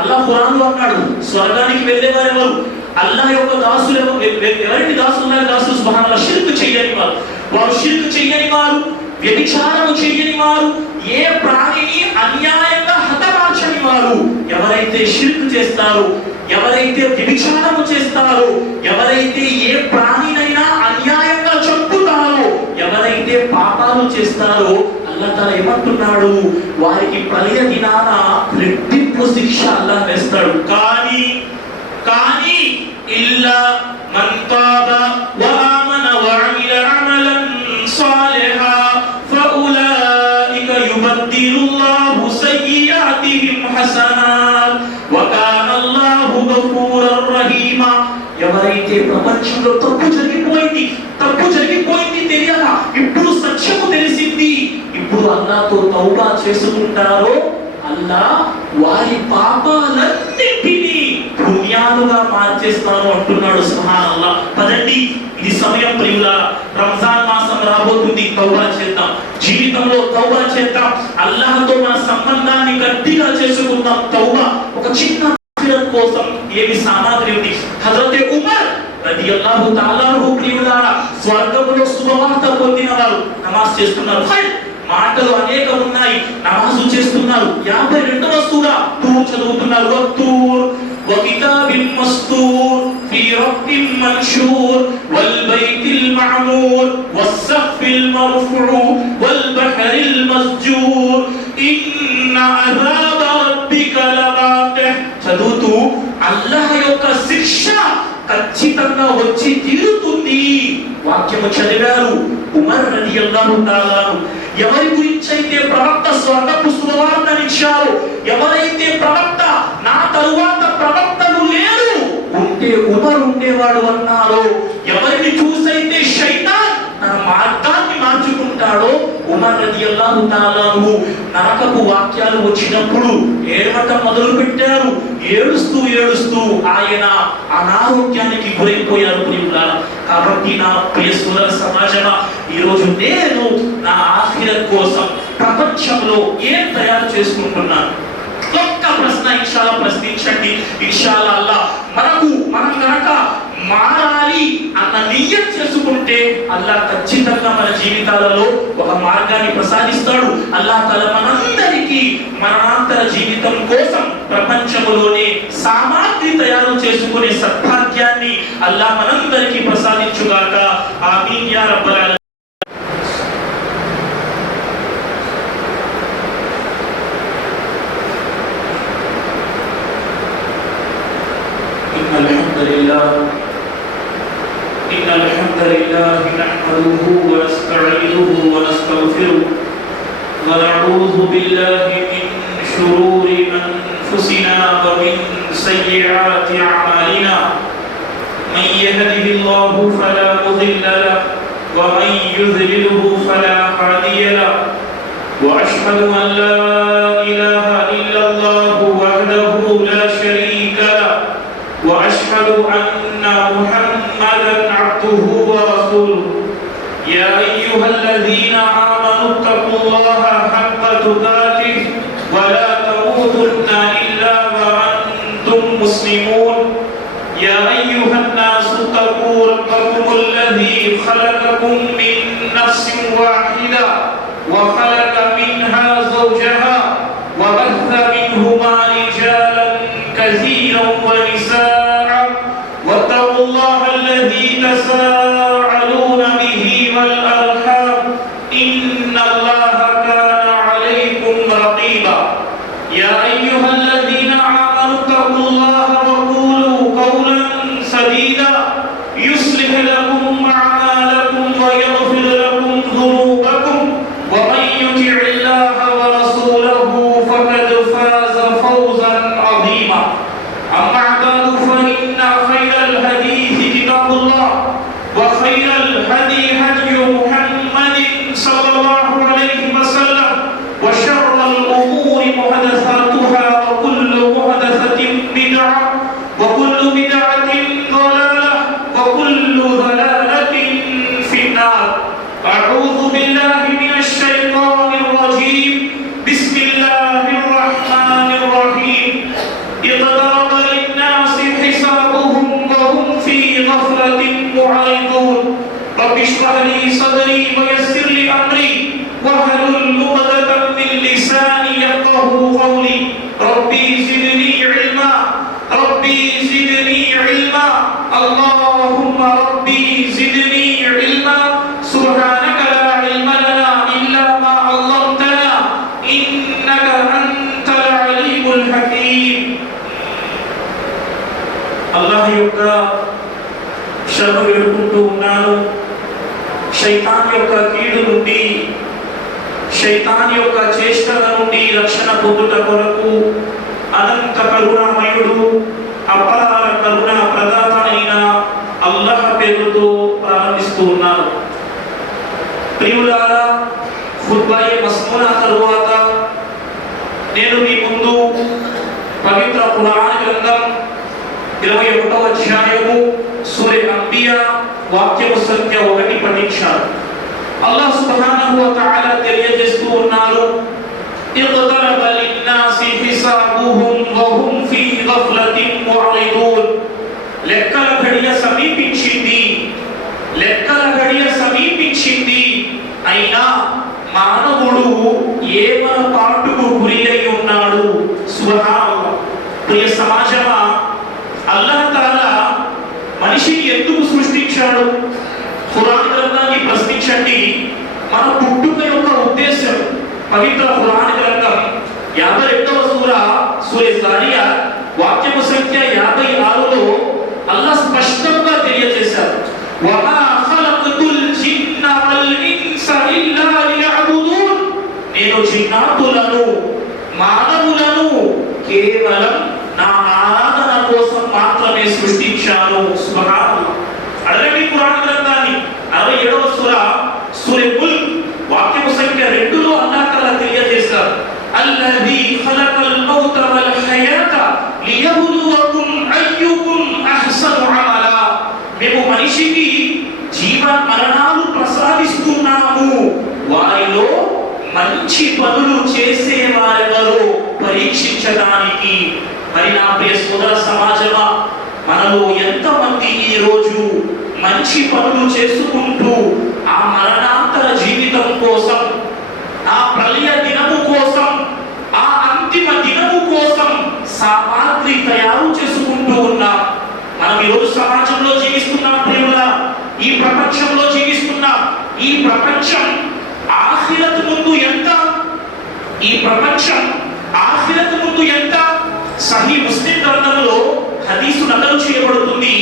అల్లాహ్ ఖురాన్లో అన్నాడు, స్వర్గానికి వెళ్ళేవారు ఎవరు? అల్లాహ్ యొక్క దాసులు. ఎవరికి దాసులు? దాసులు సుబ్హానల్లాహ్ షిర్క్ చేయని వారు. వారు షిర్క్ చేయని వారు, వ్యభిచారము చేయని వారు, ఏ ప్రాణిని అన్యాయంగా హతమార్చని వారు. ఎవరైతే షిర్క్ చేస్తారో, ఎవరైతే వ్యభిచారము చేస్తారో, ఎవరైతే ఏ ప్రాణినైనా అన్యాయంగా చంపుతారో, ఎవరైతే పాపాలు చేస్తారో అల్లాహ్ తాలా ఏమంటున్నాడు, వారికి ప్రళయ దినాన రెట్టింపు శిక్ష అల్లాహ్ వేస్తాడు. కానీ ఇల్లా మన్ తాబ వ ఆమన వ అమిల అమలన్ సాలిహా ఫౌలాయిక యుబద్దిలుల్లాహు సయ్యియాతిహిం హసనాత్ వ కానల్లాహు గఫూరర్ రహీమా. ఎవరైతే ప్రపంచంలో తప్పు జరిగిపోయింది తెలియదా, ఇప్పుడు సత్యము తెలిసింది, ఇప్పుడు అల్లాహ్తో తౌబా చేసుకుంటారో అల్లాహ్ వారి పాపాలన్నిటినీ పుణ్యాలుగా మార్చేస్తాను అంటున్నాడు. సుబ్హానల్లాహ్. పదండి, ఇది సమయం ప్రియులారా, రంజాన్ మాసం రాబోతుంది. తౌబా చేద్దాం, జీవితంలో తౌబా చేద్దాం, అల్లాహ్తో మన సంబంధాన్ని గట్టిగా చేసుకుందాం. తౌబా ఒక చిన్న కోసం ఏమి సామాగ్రి ఉంది? హజరతే ఉమర్ రదియల్లాహు తఆలా అన్హు ప్రియులారా, స్వర్గంలో శుభవార్త పొందిన వారు. నమాజ్ చేస్తున్నారు, మాటలు అనేకం ఉన్నాయి, నమాజు చేస్తున్నారు. 52వ సూరా తూర్ చదువుతున్నారు. వత్తూర్ వకితాబిన్ మస్తూర్ ఫీ రక్కిన్ మన్షూర్ వల్ బైతిల్ మఅమూర్ వస్సఫిల్ మర్ఫూ వల్ బహరిల్ మస్జూర్ ఇన్న అజాబ రబ్బిక లవాఖిహ్. చదువుతూ అల్లాహ్ యొక్క శిక్ష ఖచ్చితంగా వచ్చి తీరుతుంది వాక్యము చదివారు ఉమర్ రదియల్లాహు తఆలా. ఎవరి గురించి అయితే ప్రవక్త స్వర్గపు శుభవార్తనిచ్చారో, ఎవరైతే ప్రవక్త నా తరువాత ప్రవక్తలు లేరు, ఉంటే ఉమర్ ఉండేవాడు అన్నారో, ఎవరిని చూసైతే శైతాన్ తన మార్గాన్ని మార్చుకుంటాడో, ఉమర్ రదియల్లాహు తఆలా నరకపు వాక్యాలు వచ్చినప్పుడు ఏడవటం మొదలు పెట్టారు. ఏడుస్తూ ఆయన అనారోగ్యానికి గురైపోయారు ప్రియులారా. కాబట్టి నా ప్రియ సోదర సమాజమా, ఈరోజు నేను నా ఆఖిరత్ కోసం ప్రపంచంలో ఏం తయారు చేసుకుంటున్నాను? ఒక్క ప్రశ్న ఇన్షాల్లా ప్రశ్నించండి. ఇన్షాల్లా అల్లాహ్ మనం కనుక మారాలి అన్న నియ్యత్ చేసుకుంటే అల్లాహ్ ఖచ్చితంగా మన జీవితాలలో ఒక మార్గాన్ని ప్రసాదిస్తాడు. అల్లాహ్ తఆలా మనందరికీ మరణాంతర జీవితం కోసం ప్రపంచంలోనే సామాగ్రి తయారు చేసుకునే సద్భాగ్యాన్ని అల్లాహ్ మనందరికీ ప్రసాదించుగాక. ఆమీన్ యా రబ్బల్ ఆలమీన్. إن الحمد لله نحمده ونستعينه ونستغفره ونعوذ بالله من شرور أنفسنا ومن سيئات أعمالنا. من يهده الله فلا مضل له ومن يضلله فلا هادي له. وأشهد أن لا إله إلا الله وحده لا شريك له. وأشهد أن محمدا عبده ورسوله. يا أيها الذين آمنوا اتقوا الله حق تقاته ولا تموتن إلا وأنتم مسلمون. يا أيها الناس اتقوا ربكم الذي خلقكم من نفس واحدة وخلق منها زوجها وبث منهما رجالا كثيرا ونساء. واتقوا الله الذي تساءلون به والأرحام إن الله كان عليكم رقيبا. يا أيها الذين آمنوا اتقوا الله وقولوا قولا سديدا يصلح لكم أعمالكم ويغفر لكم ذنوبكم اشرح لي صدري ويسر لي امري واحلل عقدة من لساني يفقهوا قولي ربي زدني علما ربي زدني علما اللهم ربي زدني علما سبحانك لا علم لنا إلا ما علمتنا إنك أنت العليم الحكيم الله యొక్క శరణ వేడుకుంటూ ఉన్నాను. శైతాన్ యొక్క కీడు నుండి శైతాన్ యొక్క చేష్టల నుండి రక్షణ పొందుట కొరకు అనంత కరుణామయుడు అపార కరుణ ప్రదాత అయిన అల్లాహ్ పేరుతో ప్రారంభిస్తూ ఉన్నాను. ప్రియులారా, ఖుత్బాయే మస్మూనా తరువాత నేను మీ ముందు పవిత్ర ఖురాన్ గ్రంథం 21వ అధ్యాయము సూరే అంబియా వాక్యము సంఖ్య 1 పఠించాను. అల్లాహ్ సుబ్హానహు వ తఆలా తెలియజేస్తూ ఉన్నారు, ఇఖ్తరబ లిన్నాసి హిసాబుహుం వ హుం ఫీ గఫ్లతిన్ ముఅరిదూన్. లెక్కల ఘడియ సమీపించింది, లెక్కల ఘడియ సమీపించింది, అయినా మానవుడు ఏమన పాటుకు గురి అయి ఉన్నాడు. సుబ్హానల్లాహ్. ప్రియ సమాజమా, అల్లాహ్ తఆలా మనిషిని ఎందుకు సృష్టించాడు? ఖురాన్ గ్రంథాన్ని ప్రశ్నించండి. మన పుట్టుక యొక్క ఉద్దేశం పవిత్ర ఖురాన్ గ్రంథం 52వ సూరే జారియాత్ వాక్యము సంఖ్య 56లో అల్లాహ్ స్పష్టంగా తెలియజేశారు, వమా ఖలఖతుల్ జిన్న వల్ ఇన్స ఇల్లా లియఅబుదూన్. నేను జిన్నాతులను మానవులను కేవలం నా ఆరాధన కోసం మాత్రమే సృష్టించాను. సుబ్హానల్లాహ్. అడగండి ఖురాన్ గ్రంథాన్ని 67వ సూరే ముల్క్ వాక్యము సంఖ్య 2లో అల్లాహ్ తఆలా తెలియజేశారు, అల్లదీ ఖలకల్ మౌత వల్ హయాత లియబ్లువకుం అయ్యుకుం అహ్సను అమలా. మేము మనిషికి జీవన మరణాలు ప్రసాదిస్తున్నాము, వారిలో మంచి పనులు చేసేవారెవరో పరీక్షించడానికి. మరి నా ప్రియ సోదర సమాజమా, మనలో ఎంతమంది ఈ రోజు మంచి పనులు చేసుకుంటూ ఆ మరణాంతర జీవితం కోసం, ఆ ప్రళయ దినము కోసం, ఆ అంతిమ దినము కోసం సామాగ్రి తయారు చేసుకుంటూ ఉన్నాం. మనం ఈరోజు సమాజంలో జీవిస్తున్నాం ప్రియులా, ఈ ప్రపంచంలో జీవిస్తున్నాం. ఈ ప్రపంచం ఆఖిరత్ ముందు ఎంత, ఈ ప్రపంచం ఆఖిరత్ ముందు ఎంత? సహీ ముస్లిం గ్రంథంలో హదీసు నకలు చేయబడుతుంది.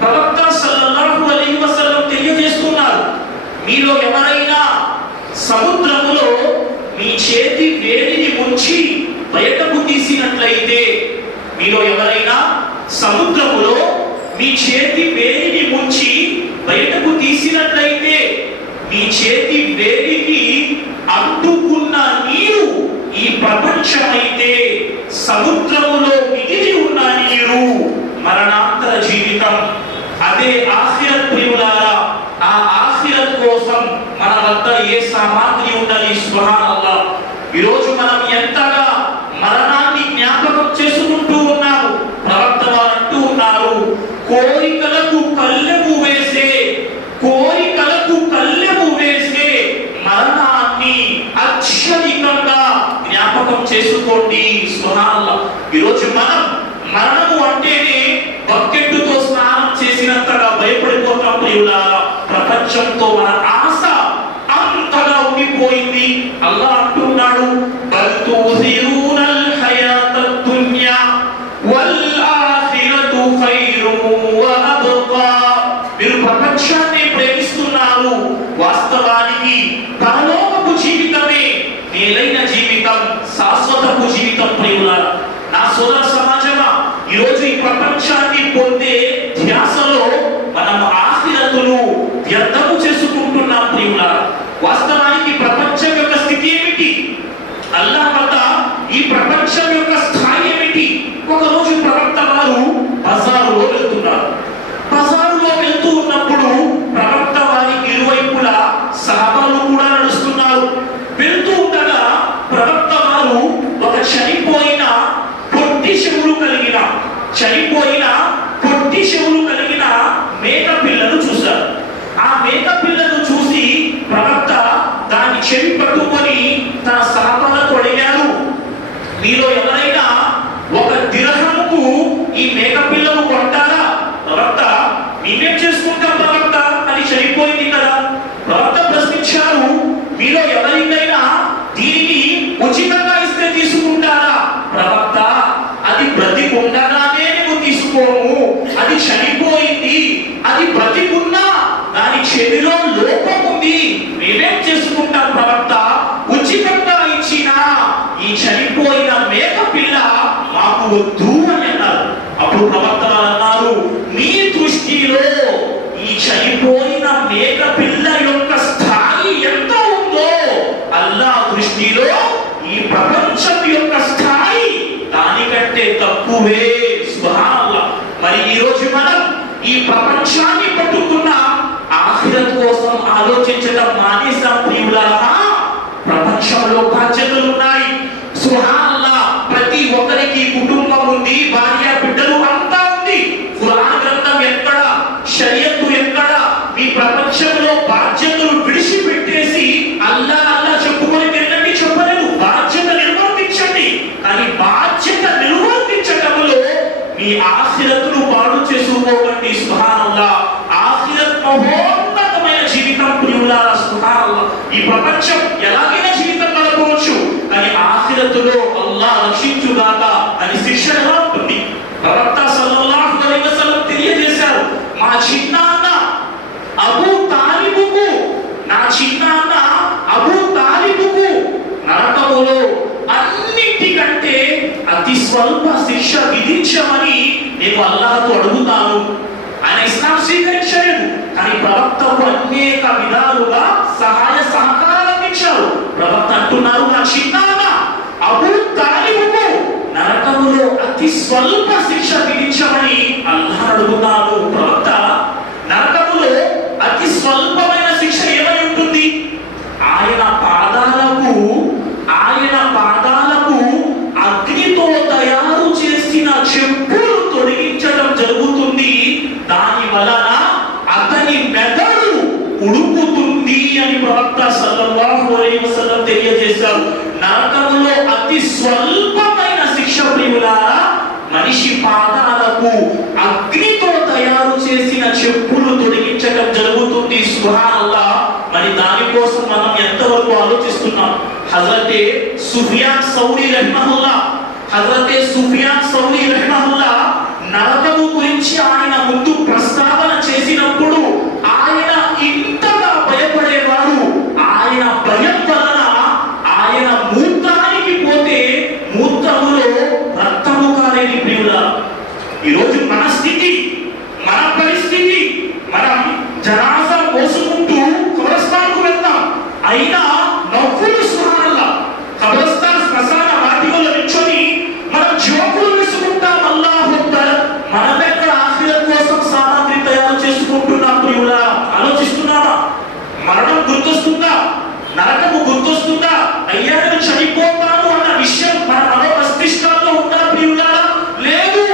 ప్రవక్త సల్లల్లాహు అలైహి వసల్లం తెలియజేస్తున్నారు, మీలో ఎవరైనా సముద్రములో మీ చేతి వేలిని ముంచి బయటకు తీసినట్లయితే, మీలో ఎవరైనా సముద్రములో మీ చేతి వేలిని ముంచి బయటకు తీసినట్లయితే, మీ చేతి వేలికి అంటుకున్న నీరు ఈ ప్రపంచమైతే, సముద్రములో మిగిలి ఉన్న నీరు మరణాంతర జీవితం. అదే ఆఖిరత్ ప్రియులారా. ఆ ఆఖిరత్ కోసం మన వద్ద ఏ సామాగ్రి ఉన్నది? సుబ్హానల్లాహ్. ఈరోజు మనం ఎంతగా మరణాన్ని జ్ఞాపకం చేసుకుంటూ ఉన్నాము. ప్రవక్త వారు అంటూ ఉన్నారు, కోరికలకు కళ్ళెము వేసే, కోరికలకు కళ్ళెము వేసే మరణాన్ని అత్యధికంగా జ్ఞాపకం చేసుకోండి. సుబ్హానల్లాహ్. ఈరోజు మనం మరణము అంటేనే బకెట్టుతో స్నానం చేసినంతగా భయపడిపోతాం ప్రియులారా. ప్రపంచంతో మన ఆశ అంతగా ఉండిపోయింది. అల్లాహ్ అంటున్నాడు, బల్ తూసిరు ఈ ప్రపంచం ఎలాగైనా జీవితం గడపవచ్చు, కానీ ఆఖిరతులో అల్లాహ్ రక్షించుగాక అని శిక్ష ఎలా ఉంటుంది? ప్రవక్త సల్లల్లాహు అలైహి వసల్లం తెలియజేశారు, మా చిన్న అన్న అబూ తాలిబుకు, నా చిన్న అన్న అబూ తాలిబుకు నరకములో అన్నిటికంటే అతి స్వల్ప శిక్ష విధించమని నేను అల్లాహ్తో అడుగుతాను. ఆయన ఇస్లాం స్వీకరించలేదు, కానీ ప్రవక్తకు అనేక విధాలుగా సహాయ సహకారాలు అందించారు. ప్రవక్త అంటున్నారు, నా చిన్న అన్న అబూ తాలిబుకు నరకములో అతి స్వల్ప శిక్ష విధించమని అల్లాహ్ అడుగుతాను. ప్రవక్త, నరకములో అతి స్వల్పమైన శిక్ష ఏమై ఉంటుంది? ఆయన పాదాలకు అగ్నితో తయారు చేసిన చెప్పులు తొలగించడం జరుగుతుంది. దాని వలన అతని మెదడు ఉడుకుతుంది అని ప్రవక్త సల్లల్లాహు అలైహి వసల్లం తెలియజేశారు. నరకములో అతి స్వల్పమైన శిక్ష ప్రియులారా, మనిషి పాదాలకు అగ్నితో తయారు చేసిన చెప్పులు తొలగించడం జరుగుతుంది. సుబ్హానల్లాహ్. మరి దానికోసం మనం ఎంతవరకు ఆలోచిస్తున్నాం? హజరతే సుఫియాన్ సౌరీ రహిమహుల్లా నరకము గురించి ఆయన ముందు ప్రస్తావన చేసినప్పుడు ఆయన ఇంతగా భయపడేవారు. ఆయన భయం వలన ఆయన మూత్రానికి పోతే మూత్రములో రక్తము కాలేని ప్రియులా. ఈరోజు మన స్థితి, మన పరిస్థితి, మనం జనాజా మోసుకుంటూ కబ్రస్థాన్కు వెళ్తాం, అయినా నవ్వులు. సుబ్హానల్లాహ్. కబ్రస్థాన్ శ్మశాన వాటికలో నిల్చొని మనం జోకులు వేసుకుంటాం. అల్లాహు అక్బర్. మనం ఎక్కడ ఆఖిరత్ కోసం సామాగ్రి తయారు చేసుకుంటున్నాం ప్రియులా? ఆలోచిస్తున్నామా? మరణం గుర్తొస్తుందా? నరకము గుర్తొస్తుందా? అయ్యా నేను చనిపోతాను అన్న విషయం మన మనోమస్తిష్కాల్లో ఉందా ప్రియులా? లేదు.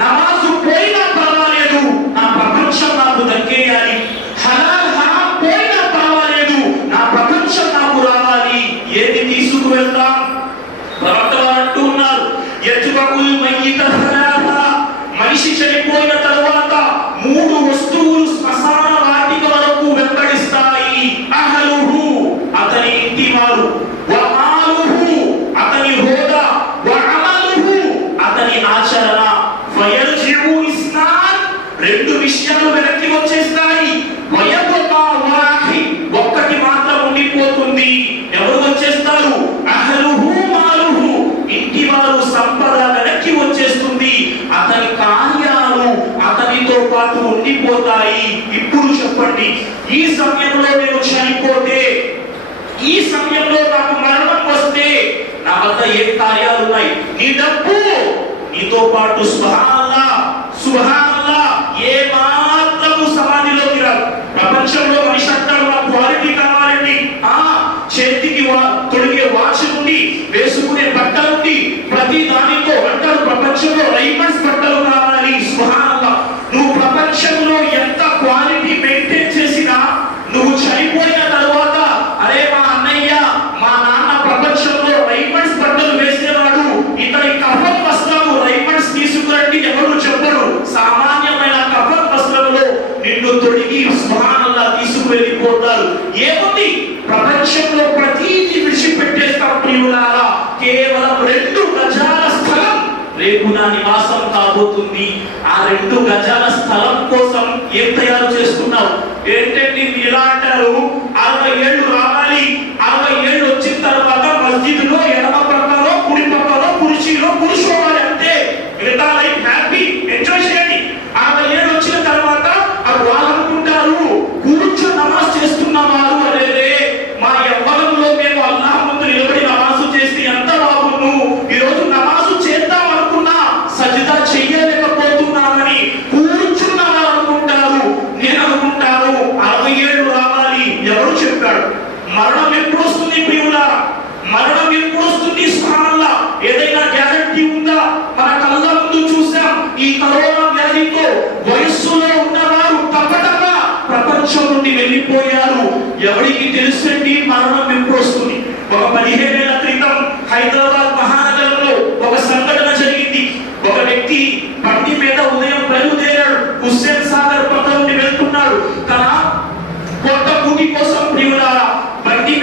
నమాజు పోయినా పర్వాలేదు, నా ప్రపంచం నాకు దక్కేయాలి. హలాల్ హరాం పోయినా పర్వాలేదు, నా ప్రపంచం నాకు రావాలి. ఏది తీసుకువెళ్తాం? ప్రవక్త అంటూ ఉన్నారు, యజ్బఉల్ మయ్యిత సలాసా, మనిషి చనిపోయిన తరువాత 3 వస్తువులు శ్మశాన వాటిక వరకు వెంబడిస్తాయి. అహలుహు, అతని ఇంటి వారు, వ మాలుహు, అతని హోదా, వ అమలుహు, అతని ఆచరణ, ఫయర్జిఉ ఇస్నాన్, 2 విషయాలు వెనక్కి వచ్చేస్తాయి. వయబకా వాహిద్, ఒక్కటి మాత్రం ఉండిపోతుంది. ఎవరు వచ్చేస్తారు? అహలుహు మాలుహు, ఇంటి వారు, సంపద వెనక్కి వచ్చేస్తుంది. అతని కార్యాలు అతనితో పాటు ఉండిపోతాయి. ఇప్పుడు చెప్పండి, ఈ సమయంలో నేను చనిపోతే, ఈ సమయంలో నాకు మరణం వస్తే నా వద్ద ఏ కార్యాలు ఉన్నాయి? నీ డబ్బు నీతో పాటు సుబ్హానల్లాహ్ ఏ మాత్రము సమాధిలోకి రాదు. ప్రపంచంలో మనిషి అంటాడు, నా క్వాలిటీ కావాలండి, చేతికి తొడిగే వాచ్ నుండి, వేసుకునే బట్టల నుండి, ప్రతి దానితో అంటాడు ప్రపంచంలో రైమండ్స్ బట్టలు కావాలి. సుబ్హానల్లాహ్. నువ్వు ప్రపంచంలో ఎంత క్వాలిటీ మెయింటైన్ చేసినా నువ్వు చనిపోయిన తరువాత, అరే మా అన్నయ్య మా నాన్న ప్రపంచంలో రైమండ్స్ బట్టలు వేసేవాడు, ఇతని కఫన్ వస్త్రము రైమండ్స్ తీసుకురండి ఎవరు చెప్పరు. సామాన్యమైన కఫన్ వస్త్రములో నిన్ను తొడిగి సుబ్హానల్లాహ్ తీసుకువెళ్ళిపోతారు. ఏముంది? ప్రపంచంలో ప్రతిదీ విడిచిపెట్టేస్తాం ప్రియులారా. కేవలం 2 గజాల స్థలం రేపు నా నివాసం కాబోతుంది. ఆ 2 గజాల స్థలం కోసం ఏం తయారు చేస్తున్నావు? ఏంటంటే మీరు ఇలా అంటారు, 60 ఏళ్ళు రావాలి, 60 ఏళ్ళు వచ్చిన తర్వాత మస్జిద్లో ఎడమ పక్కలో కుడి పక్కలో కుర్చీలో కూర్చోవాలి, అంతే. మిగతా లైఫ్ హ్యాపీ, ఎంజాయ్ చేయండి. 60 ఏళ్ళు వచ్చిన తర్వాత వాళ్ళు అనుకుంటారు, కూర్చొని నమాజ్ చేస్తున్న వారు, అరే మా యవ్వనంలో మేము అల్లాహ్ ముందు నిలబడి నమాజు చేస్తే ఎంత బాగుండు, ఈరోజు నమాజు చేద్దాం అనుకున్నా సజ్జదా చెయ్యలేకపోతున్నామని కూర్చున్న వాళ్ళు అనుకుంటారు. నేను అనుకుంటాను 60 ఏళ్ళు రావాలి. ఎవరు చెప్పాడు? మరణం ఎప్పుడు వస్తుంది ప్రియులారా? మరణం ఎప్పుడు వస్తుంది? సుబ్హానల్లాహ్. ఏదైనా గ్యారెంటీ ఉందా? మన కళ్ళ ముందు చూసాం, ఈ కరోనా వ్యాధితో వయస్సులో ఉన్నవారు తప్పటగా ప్రపంచం నుండి వెళ్ళిపోయారు. ఎవరికి తెలుసండి మరణం ఎప్పుడు వస్తుంది? ఒక 15 ఏళ్ల క్రితం హైదరాబాద్ మహానగరంలో ఒక సంఘటన జరిగింది. ఒక వ్యక్తి బండి మీద ఉదయం బయలుదేరాడు, హుస్సేన్ సాగర్ పక్క నుండి వెళ్తున్నాడు. తన పొట్ట కూటి కోసం ప్రియులారా బండి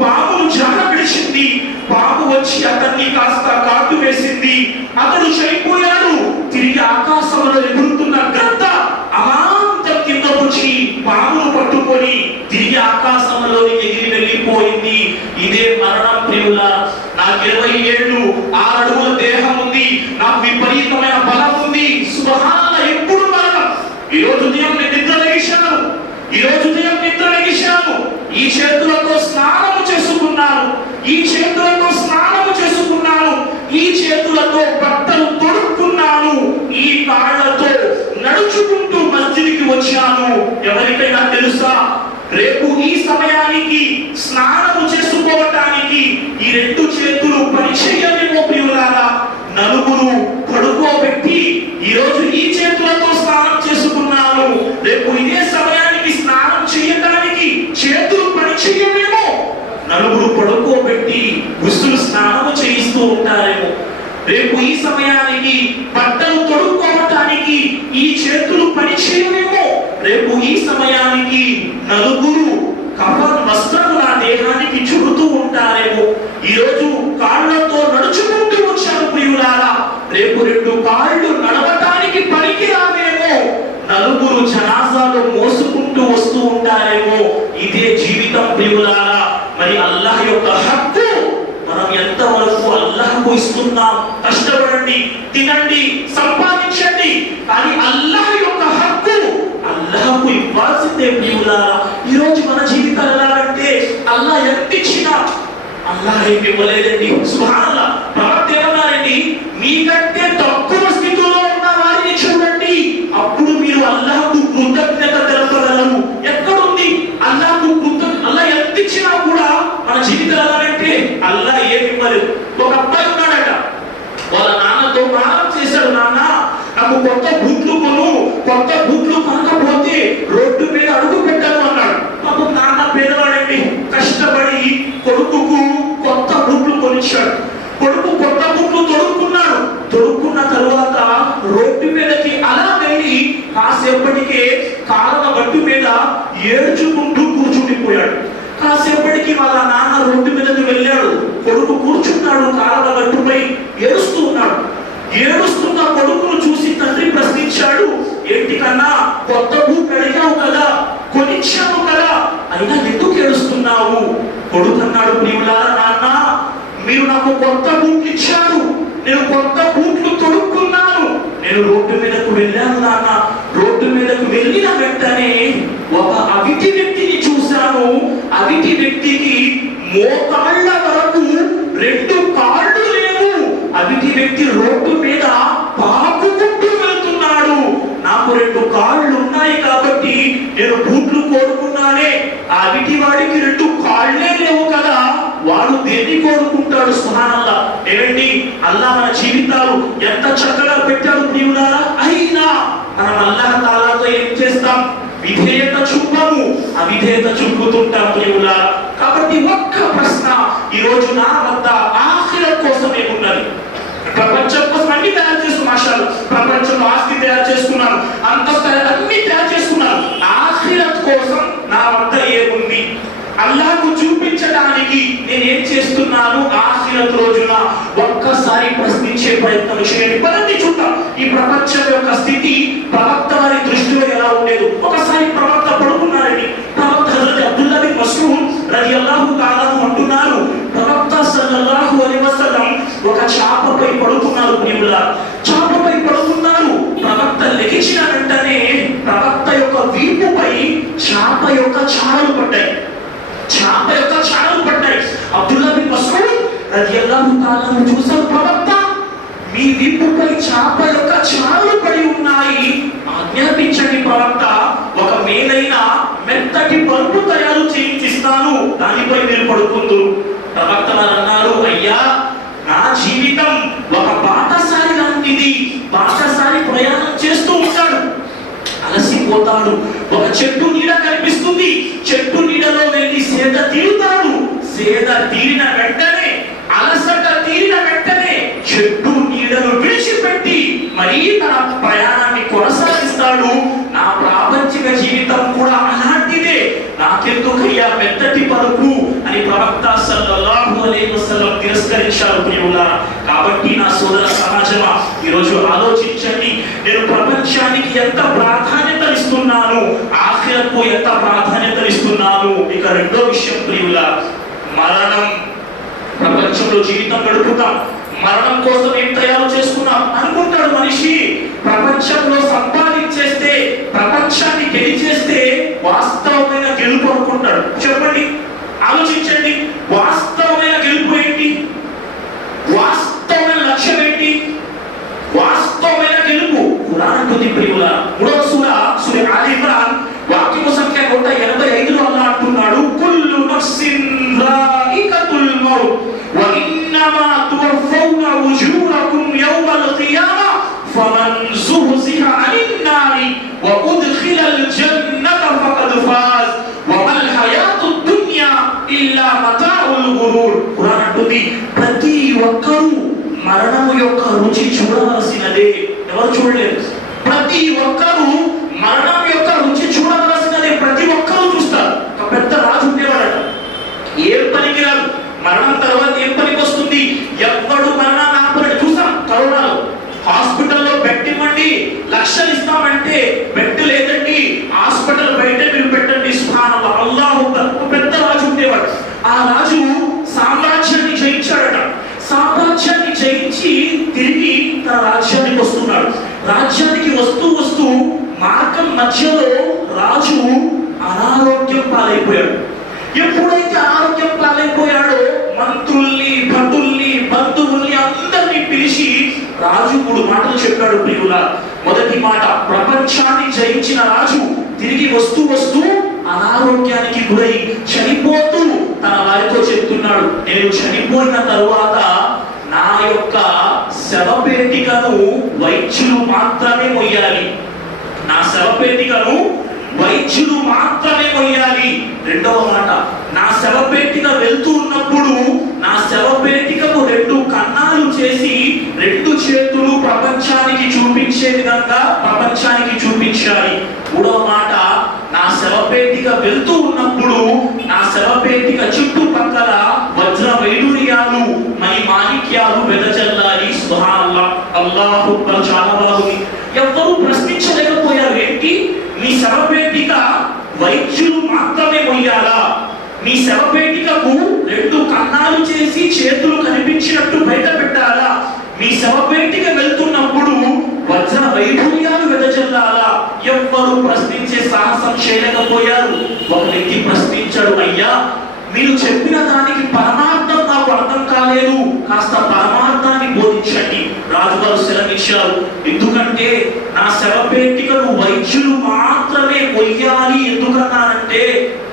పామును జార విడిచింది. పాము వచ్చి అతన్ని కాస్త కాటు వేసింది. అతడు చనిపోయాడు. తిరిగి ఆకాశంలో ఎగురుతున్న గ్రద్ద అమాంతం కింద వచ్చి పామును పట్టుకొని తిరిగి ఆకాశంలోని ఎగిరి వెళ్ళిపోయింది. ఇదే మరణం ప్రియులా. నాకు 20 ఏళ్ళు, 6 అడుగుల దేహం ఉంది, నాకు విపరీతమైన బలం ఉంది. సుబ్హానల్లాహ్, ఎప్పుడు మరణం. ఈరోజు ఉదయం నేను నిద్ర లెగిశాను. ఈ చేతులతో స్నానము చేసుకున్నాను. ఈ చేతులతో బట్టలు తొడుక్కున్నాను. ఈ కాళ్ళతో నడుచుకుంటూ మస్జిద్కి వచ్చాను. ఎవరికైనా తెలుసా, రేపు ఈ సమయానికి స్నానము చేసుకోవటానికి ఈ 2 చేతులు పనిచేయలేమో ప్రియులారా. నలుగురు పడుకోబెట్టి ఈరోజు ఈ చేతులతో స్నానం చేసుకున్నాను. రేపు ఇదే సమయానికి స్నానం చేయడానికి చేతులు పనిచేయలేమో. నలుగురు పడుకోబెట్టి గుస్సులు స్నానము చేయిస్తూ ఉంటారేమో. రేపు ఈ సమయానికి బట్టలు తొడుక్కోవటానికి ఈ చేతులు పనిచేయలేమో. రేపు ఈ సమయానికి నలుగురు కఫన్ వస్త్రము నా దేహానికి చుడుతూ ఉంటారేమో. ఈరోజు కాళ్ళతో నడుచుకుంటూ వచ్చాను ప్రియులారా. రేపు 2 కాళ్ళు నడవటానికి పనికి రావేమో. నలుగురు జనాజాలు మోసుకుంటూ వస్తూ ఉంటారేమో. ఇదే జీవితం ప్రియులారా. మరి అల్లాహ్ యొక్క హక్కు మనం ఎంతవరకు అల్లాహ్కు ఇస్తున్నాం? కష్టపడండి, తినండి, సంపాదించండి, కానీ అల్లాహ్ యొక్క హక్కు అల్లాహ్కు ఇవ్వాల్సిందే ప్రియులారా. ఈరోజు మన జీవితాలు ఎలాగంటే అల్లాహ్ ఎంత ఇచ్చినా అల్లాహ్ ఏమి ఇవ్వలేదండి. సుబ్హానల్లాహ్, ప్రవక్త ఏమన్నారండి, మీకంటే తక్కువ స్థితిలో ఉన్న వారిని చూడండి, అప్పుడు మీరు అల్లాహ్కు కృతజ్ఞత తెలపగలరు. ఎక్కడుంది అల్లాహ్కు కృతజ్ఞత? అల్లాహ్ ఎంత ఇచ్చినా కూడా మన జీవితాలు ఎలాగంటే అల్లాహ్ ఏమి ఇవ్వలేదు. ఒక అబ్బాయి ఉన్నాడట, వాళ్ళ నాన్నతో ప్రాణం చేశాడు, నాన్న నాకు కొత్త బూట్లు కొనకపోతే రోడ్డు మీద అడుగు పెట్టను అన్నాడు. పాపం నాన్న పేదవాడండి, కష్టపడి కొడుకుకు కొత్త బూట్లు కొనిచ్చాడు. కొడుకు కొత్త బూట్లు తొడుక్కున్న తరువాత రోడ్డు మీదకి అలా వెళ్ళి కాసేపటికే కాళ్ళ గట్టు మీద ఏడ్చుకుంటూ కూర్చుండిపోయాడు. కాసేపటికి వాళ్ళ నాన్న రోడ్డు మీదకి వెళ్ళాడు. కొడుకు కూర్చున్నాడు కాళ్ళ గట్టుపై, ఏడుస్తున్న కొడుకును చూసి తండ్రి ప్రశ్నించాడు, ఏంటి కన్నా, కొత్త బూట్లు అడిగావు కదా, కొనిచ్చావు కదా, అయినా ఎందుకు ఏడుస్తున్నావు? కొడుకు అన్నాడు, ప్రియులారా, నాన్న మీరు నాకు కొత్త బూట్లు ఇచ్చారు, నేను కొత్త బూట్లు తొడుక్కున్నాను, నేను రోడ్డు మీదకు వెళ్ళాను నాన్న. రోడ్డు మీదకు వెళ్ళిన వెంటనే ఒక అవిటి వ్యక్తిని చూశాను. అవిటి వ్యక్తికి మోకాళ్ళ వరకు 2 కాళ్ళు లేవు. అవిటి వ్యక్తి రోడ్డు మీద పాకుకుంటూ వెళ్తున్నాడు. నాకు 2 కాళ్ళు ఉన్నాయి కాబట్టి నేను బూట్లు కోరుకున్నానే, ఆ అవిటి వాడికి 2 కాళ్ళే లేవు కదా, వాడు దేన్ని కోరుకుంటాడు? సుబ్హానల్లాహ్. ఏమండి, అల్లాహ్ మన జీవితాలు ఎంత చక్కగా పెట్టాడు ప్రియులారా. అయినా మనం అల్లాహ్ తాలాతో ఏం చేస్తాం? విధేయత చూపము, అవిధేయత చూపుతుంటాం ప్రియులారా. కాబట్టి ఒక్క ప్రశ్న ఈ రోజు నా వద్ద ఆఖిరత్ కోసం ఏమున్నది? ప్రపంచం కోసం అన్ని తయారు చేసుకున్నాను, మాషాల్లాహ్, ప్రపంచంలో ఆస్తి తయారు చేసుకున్నాను, అంతస్తు అన్ని తయారు చేసుకున్నాను. ఆఖిరత్ కోసం నా వద్ద ఏముంది? అల్లాహ్కు చూపించడానికి నేను ఏం చేస్తున్నాను? ఆఖిరత్ రోజున ఒక్కసారి ప్రశ్నించే ప్రయత్నం చేయండి. పదండి చూద్దాం ఈ ప్రపంచం యొక్క స్థితి ప్రవక్త వారి దృష్టిలో ఎలా ఉండేది. ఒకసారి ప్రవక్త పడుకున్నారండి. ప్రవక్త హజరత్ అబ్దుల్లా బిన్ మస్ఊద్ రలియల్లాహు తఆలా అంటున్నారు, ప్రవక్త సల్లల్లాహు అలైహి వసల్లం ఒక చాపపై పడుకున్నారు. ప్రియులారా, చాపపై పడుకున్నారు. ప్రవక్త లెగిచిన వెంటనే ప్రవక్త యొక్క వీపుపై చాప యొక్క చారలు పడ్డాయి. అబ్దుల్లా బిన్ మస్ఊద్ రలియల్లాహు తఆలా చూశారు, ప్రవక్త మీ వీపుపై చాప యొక్క చారలు పడి ఉన్నాయి, ఆజ్ఞాపించండి ప్రవక్త, ఒక మేలైన మెత్తటి పరుపు తయారు చేయించిస్తాను, దానిపై మీరు పడుకుందురు. ప్రవక్త అన్నారు, అయ్యా నా జీవితం ఒక బాటసారి లాంటిది. బాటసారి ప్రయాణం చేస్తూ ఉంటాడు, అలసిపోతాడు. ఒక చెట్టు నీడ కనిపిస్తుంది, చెట్టు నీడలో వెళ్ళి సేద తీరుతాడు. సేద తీరిన వెంటనే, అలసట తీరిన వెంటనే చెట్టు నీడను విడిచిపెట్టి మరీ తన ప్రయాణాన్ని కొనసాగిస్తాడు. నా ప్రాపంచిక జీవితం కూడా అలాంటిదే. నాకెందుకు సూర్య మెత్తటి పరుపు అని ప్రవక్త సల్లల్లాహు అలైహి వసల్లం తిరస్కరించారు ప్రియులారా. కాబట్టి నా సోదర సమాజమా, ఈరోజు ఆలోచించండి, నేను ప్రపంచానికి ఎంత ప్రాధాన్యత ఇస్తున్నాను, ఆఖిరత్కు ఎంత ప్రాధాన్యత ఇస్తున్నాను. ఇక రెండో విషయం ప్రియులారా, మరణం. ప్రపంచంలో జీవితం గడుపుతాం, మరణం కోసం ఏం తయారు చేసుకున్నాం అనుకుంటాడు మనిషి. ప్రపంచంలో సంపాదించేస్తే, ప్రపంచాన్ని గెలిచేస్తే వాస్తవమైన గెలుపు అనుకుంటాడు. చెప్పండి, ఆలోచించండి, వాస్తవమైన గెలుపు ఏంటి? వాస్తవమైన లక్ష్యం ఏంటి? వాస్తవమైన గెలుపు ఖురాన్ అంటుంది ప్రియులారా. 3వ సూర ఆల్ ఇమ్రాన్ వాక్యము సంఖ్య 185లో అల్లాహ్ అంటున్నాడు, కుల్లు నఫ్సిన్ రాయికతుల్ మౌత్ వ ఇన్నమా తువఫౌన ఉజూరకుమ్ యౌమల్ ఖియామah ఫమన్ జుహ్జిహ అనిన్ నారి వ ఉద్ఖిలల్ జన్నత ఫఖద్ ఫాజ్ వ మల్ హయాతుద్ దున్యా ఇల్లా మతాఉల్ గురూర్. ఖురాన్ అంటుంది, ప్రతి ఒక్కరూ మరణము యొక్క రుచి చూడవలసినదే. ఎవరు చూడలేరు? ప్రతి ఒక్కరూ మరణం యొక్క రుచి చూడవలసినదే. ప్రతి ఒక్కరూ చూస్తారు. ఒక పెద్ద రాజు ఉండేవాడట, ఏం పనికి రాదు, మరణం తర్వాత ఏం పనికి వస్తుంది, ఎవ్వడు మరణాన్ని ఆపలేడు. చూసాం కరోనాలో, హాస్పిటల్లో బెడ్ ఇవ్వండి, లక్షలు ఇస్తామంటే బెడ్ లేదండి, హాస్పిటల్ బయట మీరు పెట్టండి. సుబ్హానల్లాహ్, అల్లాహు అక్బర్. ఒక పెద్ద రాజు ఉండేవాడు. ఆ రాజు సామ్రాజ్యాన్ని జయించాడట. సామ్రాజ్యాన్ని జయించి తిరిగి తన రాజ్యానికి వస్తున్నాడు. రాజ్యానికి వస్తూ మార్గం మధ్యలో రాజు అనారోగ్యం పాలైపోయాడు. ఎప్పుడైతే అనారోగ్యం పాలైపోయాడో మంత్రుల్ని, భటుల్ని, బంధువుల్ని అందరినీ పిలిచి రాజు 3 మాటలు చెప్పాడు ప్రియులారా. మొదటి మాట, ప్రపంచాన్ని జయించిన రాజు తిరిగి వస్తూ అనారోగ్యానికి గురై చనిపోతూ తన వారితో చెప్తున్నాడు, నేను చనిపోయిన తరువాత నా యొక్క శవపేటికను వైద్యులు మాత్రమే మొయ్యాలి. నా శవపేటికను వైద్యులు మాత్రమే మొయ్యాలి. రెండవ మాట, నా శవపేటిక వెళ్తూ ఉన్నప్పుడు నా శవపేటికకు 2 కన్నాలు చేసి 2 చేతులు ప్రపంచానికి చూపించే విధంగా ప్రపంచానికి చూపించాలి. మూడవ మాట, నా శవపేటిక వెళ్తూ ఉన్నప్పుడు నా శవపేటిక చుట్టుపక్కల వజ్ర వైడూర్యాలు, మణి మాణిక్యాలు వెదజల్లాలి. సుబ్హానల్లాహ్, అల్లాహు అక్బర్. చాలా బాగుంది. ఎవ్వరూ ప్రశ్నించలేకపోయారు, ఏంటి మీ శవపేటిక వైద్యులు మాత్రమే మొయ్యాలా? మీ శవపేటికకు 2 కన్నాలు చేసి చేతులు కనిపించినట్టు బయట పెట్టాలా? మీ శవపేటిక వెళ్తున్నప్పుడు వజ్ర వైఢూర్యాలు వెదజల్లాలా? ఎవ్వరూ ప్రశ్నించే సాహసం చేయలేకపోయారు. ఒక వ్యక్తి ప్రశ్నించాడు, అయ్యా మీరు చెప్పిన దానికి పరమార్థం నాకు అర్థం కాలేదు, కాస్త పరమార్థాన్ని బోధించండి. రాజుగారు సెలవిచ్చారు, ఎందుకంటే నా శవపేటికను వైద్యులు మాత్రమే మొయ్యాలి. ఎందుకన్నానంటే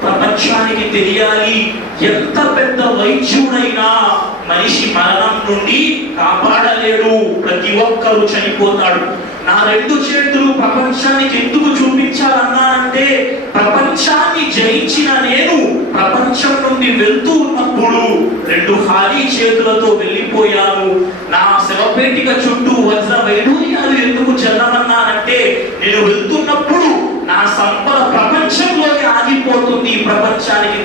ప్రపంచానికి తెలియాలి, ఎంత పెద్ద వైద్యుడైనా మనిషి మరణం నుండి కాపాడలేడు, ప్రతి ఒక్కరూ చనిపోతాడు. నా 2 చేతులు ప్రపంచానికి ఎందుకు చూపించాలన్నానంటే ప్రపంచాన్ని జయించిన నేను ప్రపంచం నుండి వెళ్తూ ఉన్నప్పుడు 2 ఖాళీ చేతులతో వెళ్ళిపోయాను. నా శవపేటిక చుట్టూ వజ్ర వైడూర్యాలు ఎందుకు చల్లమన్నానంటే నేను వెళ్తున్నప్పుడు నా సంపద ప్రపంచంలోనే ఆగిపోతుంది, ప్రపంచానికి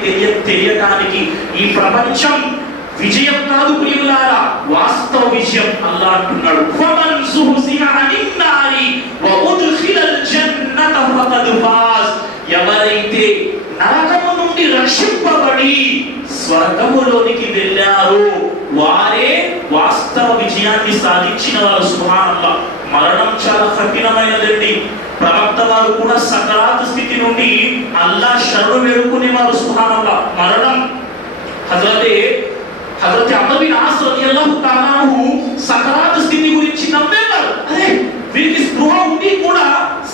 తెలియటానికి. ఈ ప్రపంచం విజయం కాదు ప్రియులారా, వాస్తవ విజయం. అల్లాహ్ అంటున్నాడు, ఫమన్ జుహ్జిహ అనిన్ నారి వ ఉద్ఖిలల్ జన్నత ఫఖద్ ఫాజ్. ఎవరైతే నరకము నుండి రక్షింపబడి స్వర్గములోనికి వెళ్ళారో వారే వాస్తవ విజయాన్ని సాధించిన వారు. సుబ్హానల్లాహ్, మరణం చాలా కఠినమైనదండి. ప్రవక్త వారు కూడా సకరాత్ స్థితి నుండి అల్లాహ్ శరణు వేడుకునేవారు. సుబ్హానల్లాహ్, మరణం హజరత్ అమ్ర్ బిన్ ఆస్ రలియల్లాహు తఆలా అన్హు సకరాత్ స్థితి గురించి నమ్మేవారు. అరే వీరికి స్పృహ ఉండి కూడా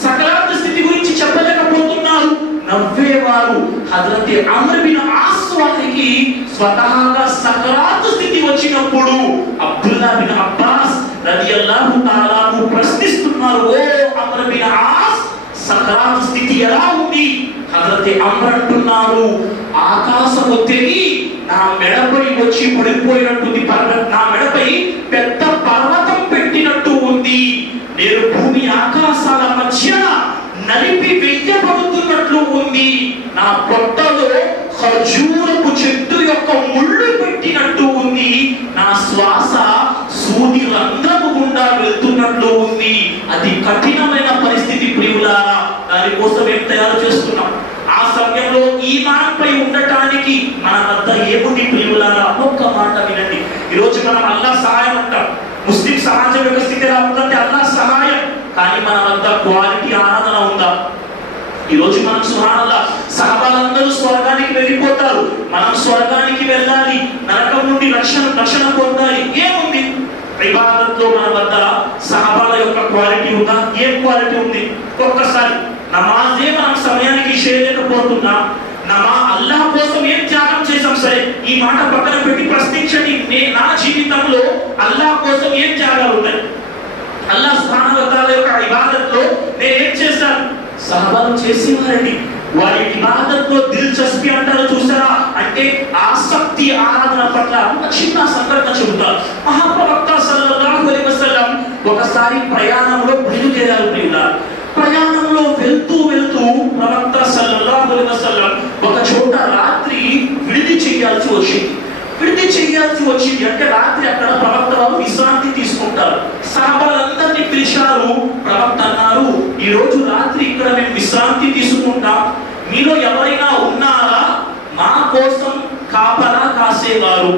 సకరాత్ స్థితి గురించి చెప్పలేకపోతున్నారు, నవ్వేవారు. హజరత్ అమ్ర్ బిన్ ఆస్ వారికి స్వతహాగా సకరాత్ స్థితి వచ్చినప్పుడు అబ్దుల్లా బిన్ అబ్బాస్ రలియల్లాహు తఆలా అన్హు ప్రశ్నిస్తున్నారు, ఓ అమ్ర్ బిన్ ఆస్, సకరాత్ స్థితి ఎలా ఉంది? హజరత్ అమ్ర్ అంటున్నారు, ఆకాశము తెగి నా మెడపై వచ్చి పడిపోయినట్టుంది, నా మెడపై పెద్ద పర్వతం పెట్టినట్టు ఉంది. నేను భూమి ఆకాశాల మధ్య నలిపి వెయ్యబడుతున్నట్లు ఉంది. నా పొట్టలో ఖర్జూరపు చెట్టు యొక్క ముళ్ళు పెట్టినట్టు ఉంది, నా శ్వాస సూది రంధ్రము గుండా వెళ్తున్నట్లు ఉంది. అది కఠినమైన పరిస్థితి ప్రియులారా. దానికోసం ఏం తయారు చేస్తున్నాం? ఆ సమయంలో ఈమాన్పై ఉండటానికి మన వద్ద ఏముంది ప్రియులారా? ఒక్క మాట వినండి. ఈరోజు మనం అల్లాహ్ సహాయం అంటాం. ముస్లిం సమాజం యొక్క స్థితి ఎలా ఉందంటే అల్లాహ్ సహాయం, కానీ మన వద్ద క్వాలిటీ ఆరాధన ఉందా? ఈరోజు మనం సుబ్హానల్లాహ్ సహాబాలందరూ స్వర్గానికి వెళ్ళిపోతారు, మనం స్వర్గానికి వెళ్ళాలి, నరకం నుండి రక్షణ పొందాలి. ఏముంది ఇబాదత్లో మన వద్ద? సహాబాల యొక్క క్వాలిటీ ఉందా? ఏం క్వాలిటీ ఉంది? ఒక్కసారి నమాజే మనం సమయానికి చేయలేకపోతున్నా, అల్లాహ్ కోసం ఏం త్యాగం చేశాం? సరే, ఈ మాట పక్కన పెట్టి ప్రశ్నించండి, నా జీవితంలో అల్లాహ్ కోసం ఏం త్యాగాలు ఉన్నాయి? అల్లాహ్ సుబ్హానహు వ తఆలా యొక్క ఇబాదత్లో నేను ఏం చేశాను? సహాబాలు చేసేవారండి. వారి ఇబాదత్లో దిల్చస్పి అంటారు చూసారా, అంటే ఆసక్తి, ఆరాధన పట్ల. ఒక చిన్న సంఘటన చెబుతారు. మహాప్రవక్త సల్లల్లాహు అలైహి వసల్లం ఒకసారి ప్రయాణంలో బయలుదేరారు ప్రియులారా. ప్రయాణంలో వెళ్తూ ప్రవక్త సల్లల్లాహు అలైహి వసల్లం ఒక చోట రాత్రి విడిది చేయాల్సి వచ్చింది. అంటే రాత్రి అక్కడ ప్రవక్త వారు విశ్రాంతి తీసుకుంటారు. సహాబాలందరినీ పిలిచారు. ప్రవక్త అన్నారు, ఈ రోజు రాత్రి ఇక్కడ మేము విశ్రాంతి తీసుకుంటాం, మీలో ఎవరైనా ఉన్నారా మా కోసం కాపలా కాసేవారు?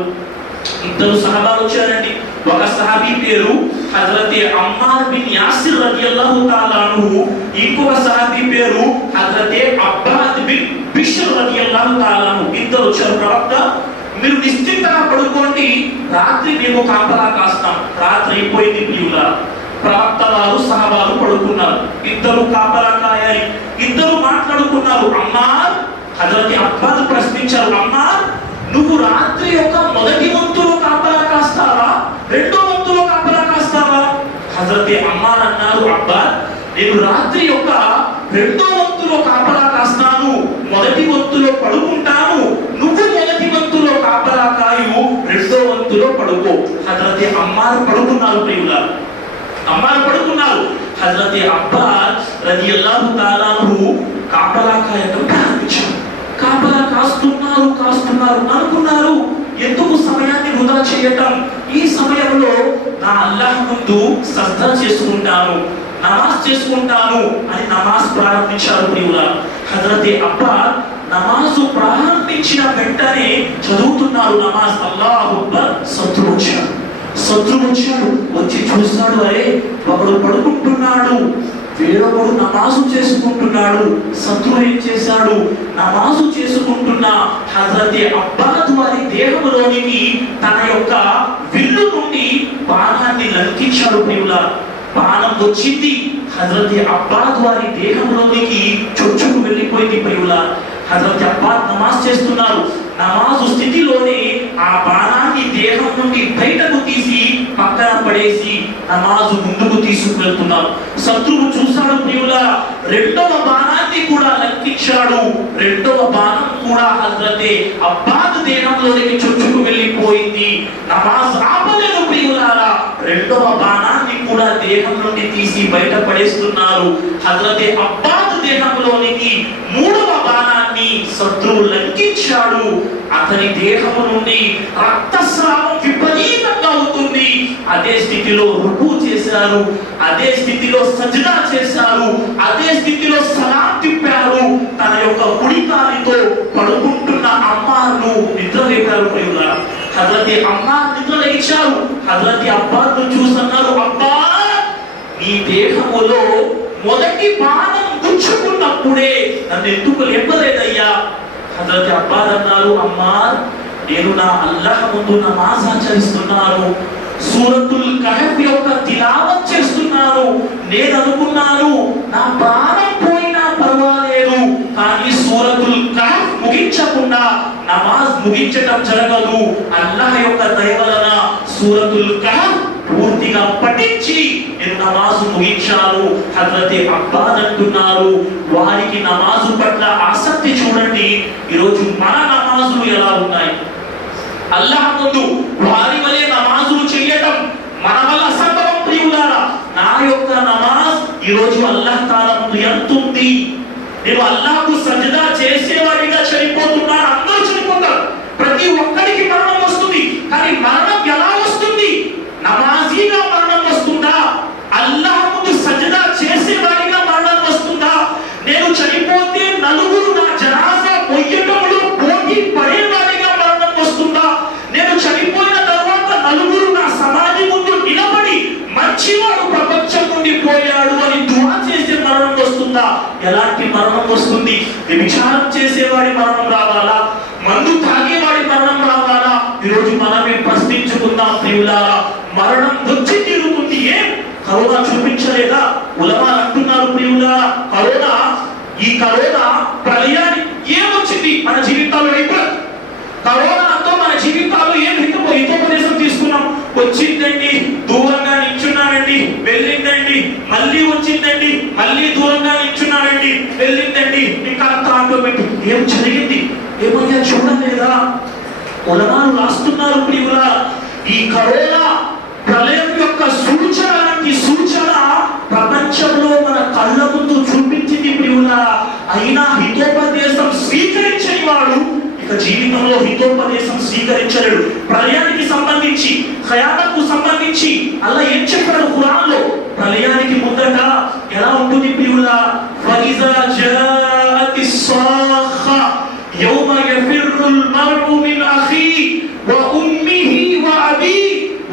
ఇద్దరు సహాబాలు వచ్చారండి. ఒక సహాబీ పేరు హజరతే అమ్మార్ బిన్ యాసిర్ రలియల్లాహు తఆలా అన్హు, ఇంకొక సహాబీ పేరు హజరతే అబ్బాద్ బిన్ బిష్ర్ రలియల్లాహు తఆలా అన్హు. ఇద్దరు వచ్చారు. ప్రవక్త, మీరు నిశ్చింతగా పడుకోండి, రాత్రి మేము కాపలా కాస్తాం. రాత్రి అయిపోయింది ప్రియులారా. ప్రవక్త వారు సహాబాలు పడుకున్నారు. ఇద్దరు కాపలా కాయాలి. ఇద్దరు మాట్లాడుకున్నారు. అమ్మార్, హజరతే అబ్బాద్ ప్రశ్నించారు, అమ్మార్, నువ్వు రాత్రి యొక్క మొదటి వంతులో కాపలా కాస్తావా, రెండో వంతులో కాపలా కాస్తావా? హజరతే అమ్మార్ అన్నారు, అబ్బాద్, నేను రాత్రి యొక్క రెండో వంతులో కాపలా కాస్తాను, మొదటి వంతులో పడుకుంటాను, నువ్వు మొదటి వంతులో కాపలా కాయు, రెండో వంతులో పడుకో. హజరతే అమ్మార్ పడుకున్నారు ప్రియులారా. అమ్మార్ పడుకున్నారు. హజరతే అబ్బాద్ రలియల్లాహు తఆలా అన్హు కాపలా కాయడం ప్రారంభించారు. కాపలా కాస్తున్నారు అనుకున్నారు, ఎందుకు సమయాన్ని వృధా చేయటం? ఈ సమయంలో నా అల్లాహ్ ముందు సజ్దా చేసుకుంటాను, నమాజ్ చేసుకుంటాను అని నమాజ్ ప్రారంభించారు ప్రియులారా. హజరతే అబ్బాద్ నమాజు ప్రారంభించిన వెంటనే చదువుతున్నారు నమాజ్. అల్లాహు అక్బర్. శత్రువు వచ్చాడు. వచ్చి చూస్తాడు, అరే ఒకడు పడుకుంటున్నాడు, వేరొకడు నమాజు చేసుకుంటున్నాడు. శత్రువు ఏం చేశాడు? నమాజు చేసుకుంటున్న హజరతే అబ్బాద్ వారి దేహంలోనికి తన యొక్క విల్లు నుండి బాణాన్ని లంకించాడు ప్రియులారా. బాణం వచ్చింది, హజరతే అబ్బాద్ వారి దేహంలోనికి చొచ్చుకు వెళ్ళిపోయింది ప్రియులారా. హజరతే అబ్బాద్ నమాజ్ చేస్తున్నారు. నమాజు స్థితిలోనే ఆ బాణాన్ని దేహం నుండి బయటకు తీసి పక్కన పడేసి నమాజు ముందుకు తీసుకువెళ్తున్నారు. శత్రువు చూశాడు ప్రియులారా, రెండవ బాణాన్ని కూడా లంకించాడు. రెండవ బాణం కూడా హజరతే అబ్బాద్ దేహంలోనికి చొచ్చుకు వెళ్ళిపోయింది. నమాజ్ ఆపలేదు ప్రియులారా. రెండవ బాణాన్ని కూడా దేహం నుండి తీసి బయట పడేస్తున్నారు. హజరతే అబ్బాద్ దేహంలోనికి మూడవ బాణాన్ని శత్రువు లంకించాడు. అతని దేహము నుండి రక్తస్రావం విపరీతంగా అవుతుంది. అదే స్థితిలో రుకు చేశారు, అదే స్థితిలో సజ్దా చేశారు, అదే స్థితిలో సలాం తిప్పారు. తన యొక్క కుడికాలితో పడుకుంటున్న అమ్మార్ను నిద్రలేపారు ప్రియులారా. హజరతే అమ్మార్ నిద్రలేచారు. హజరతే అబ్బాద్ను చూసన్నారు, అబ్బాద్, నీ దేహములో మొదటి బాణం గుచ్చుకున్నప్పుడే నన్ను ఎందుకు లేపలేదయ్యా? హజరతే అబ్బాద్ అన్నారు, అమ్మార్, నేను నా అల్లాహ్ ముందు నమాజ్ ఆచరిస్తున్నాను, సూరతుల్ కహఫ్ యొక్క తిలావత్ చేస్తున్నాను. నేను అనుకున్నాను నా ప్రాణం పోయినా పర్వాలేదు, కానీ సూరతుల్ కహఫ్ ముగించకుండా నమాజ్ ముగించటం జరగదు. అల్లాహ్ యొక్క దయ వలన సూరతుల్ కహఫ్ పూర్తిగా పఠించి నేను నమాజు ముగించాను. హజరతే అబ్బాద్ అంటున్నారు, వారికి నమాజు పట్ల ఆసక్తి చూడండి. ఈరోజు మన నమాజులు ఎలా ఉన్నాయి? అల్లాహ్ ముందు వారి వలె నమాజులు చేయటం మన వల్ల అసంభవం ప్రియులారా. నా యొక్క నమాజ్ ఈరోజు అల్లాహ్ తాలా ముందు ఎంత ఉంది? నేను అల్లాహ్కు సజ్దా చేసేవాడిగా చనిపోతున్నాను అందరూ మరణం వస్తుంది? వ్యభిచారం చేసేవాడి మరణం రావాలా? మందు తాగేవాడి మరణం రావాలా? ఈరోజు మనమే ప్రశ్నించుకుందాం ప్రియులారా. మరణం వచ్చి తీరుతుంది. కరోనా చూపించలేదా? ఉలమాలు అంటున్నారు ప్రియులారా, ఈ కరోనా ప్రళయాన్ని ఏమొచ్చింది మన జీవితాల్లో? కరోనాతో మన జీవితాల్లో ఏం హితోపదేశం తీసుకున్నాం? వచ్చిందండి, దూరంగా నిల్చున్నానండి, వెళ్ళిందండి, మళ్ళీ వచ్చిందండి, మళ్ళీ దూరంగా నిల్చున్నానండి, వెళ్ళిందండి, ఇంకా అంత ఆటోమేటిక్. ఏం జరిగింది? ఏమయ్యా చూడలేదా? ఉలమాలు రాస్తున్నారు ప్రియులారా, ఈ కరోనా ప్రళయం యొక్క సూచన ప్రపంచంలో మన కళ్ళ ముందు చూపించింది ప్రియులారా. అయినా హితోపదేశం స్వీకరించని వాడు ఇక జీవితంలో హితోపదేశం స్వీకరించలేడు. ప్రళయానికి సంబంధించి, ఖయామత్కు సంబంధించి అల్లా ఏం చెప్పాడు ఖురాన్లో? ప్రళయానికి ముందట ఎలా ఉంటుంది ప్రియులారా? ఫఇజా జాఅతిస్ సాఖ యౌమ యఫిర్రుల్ మర్ఉ మిన్ అఖీ వ ఉమ్మిహి వ అబీ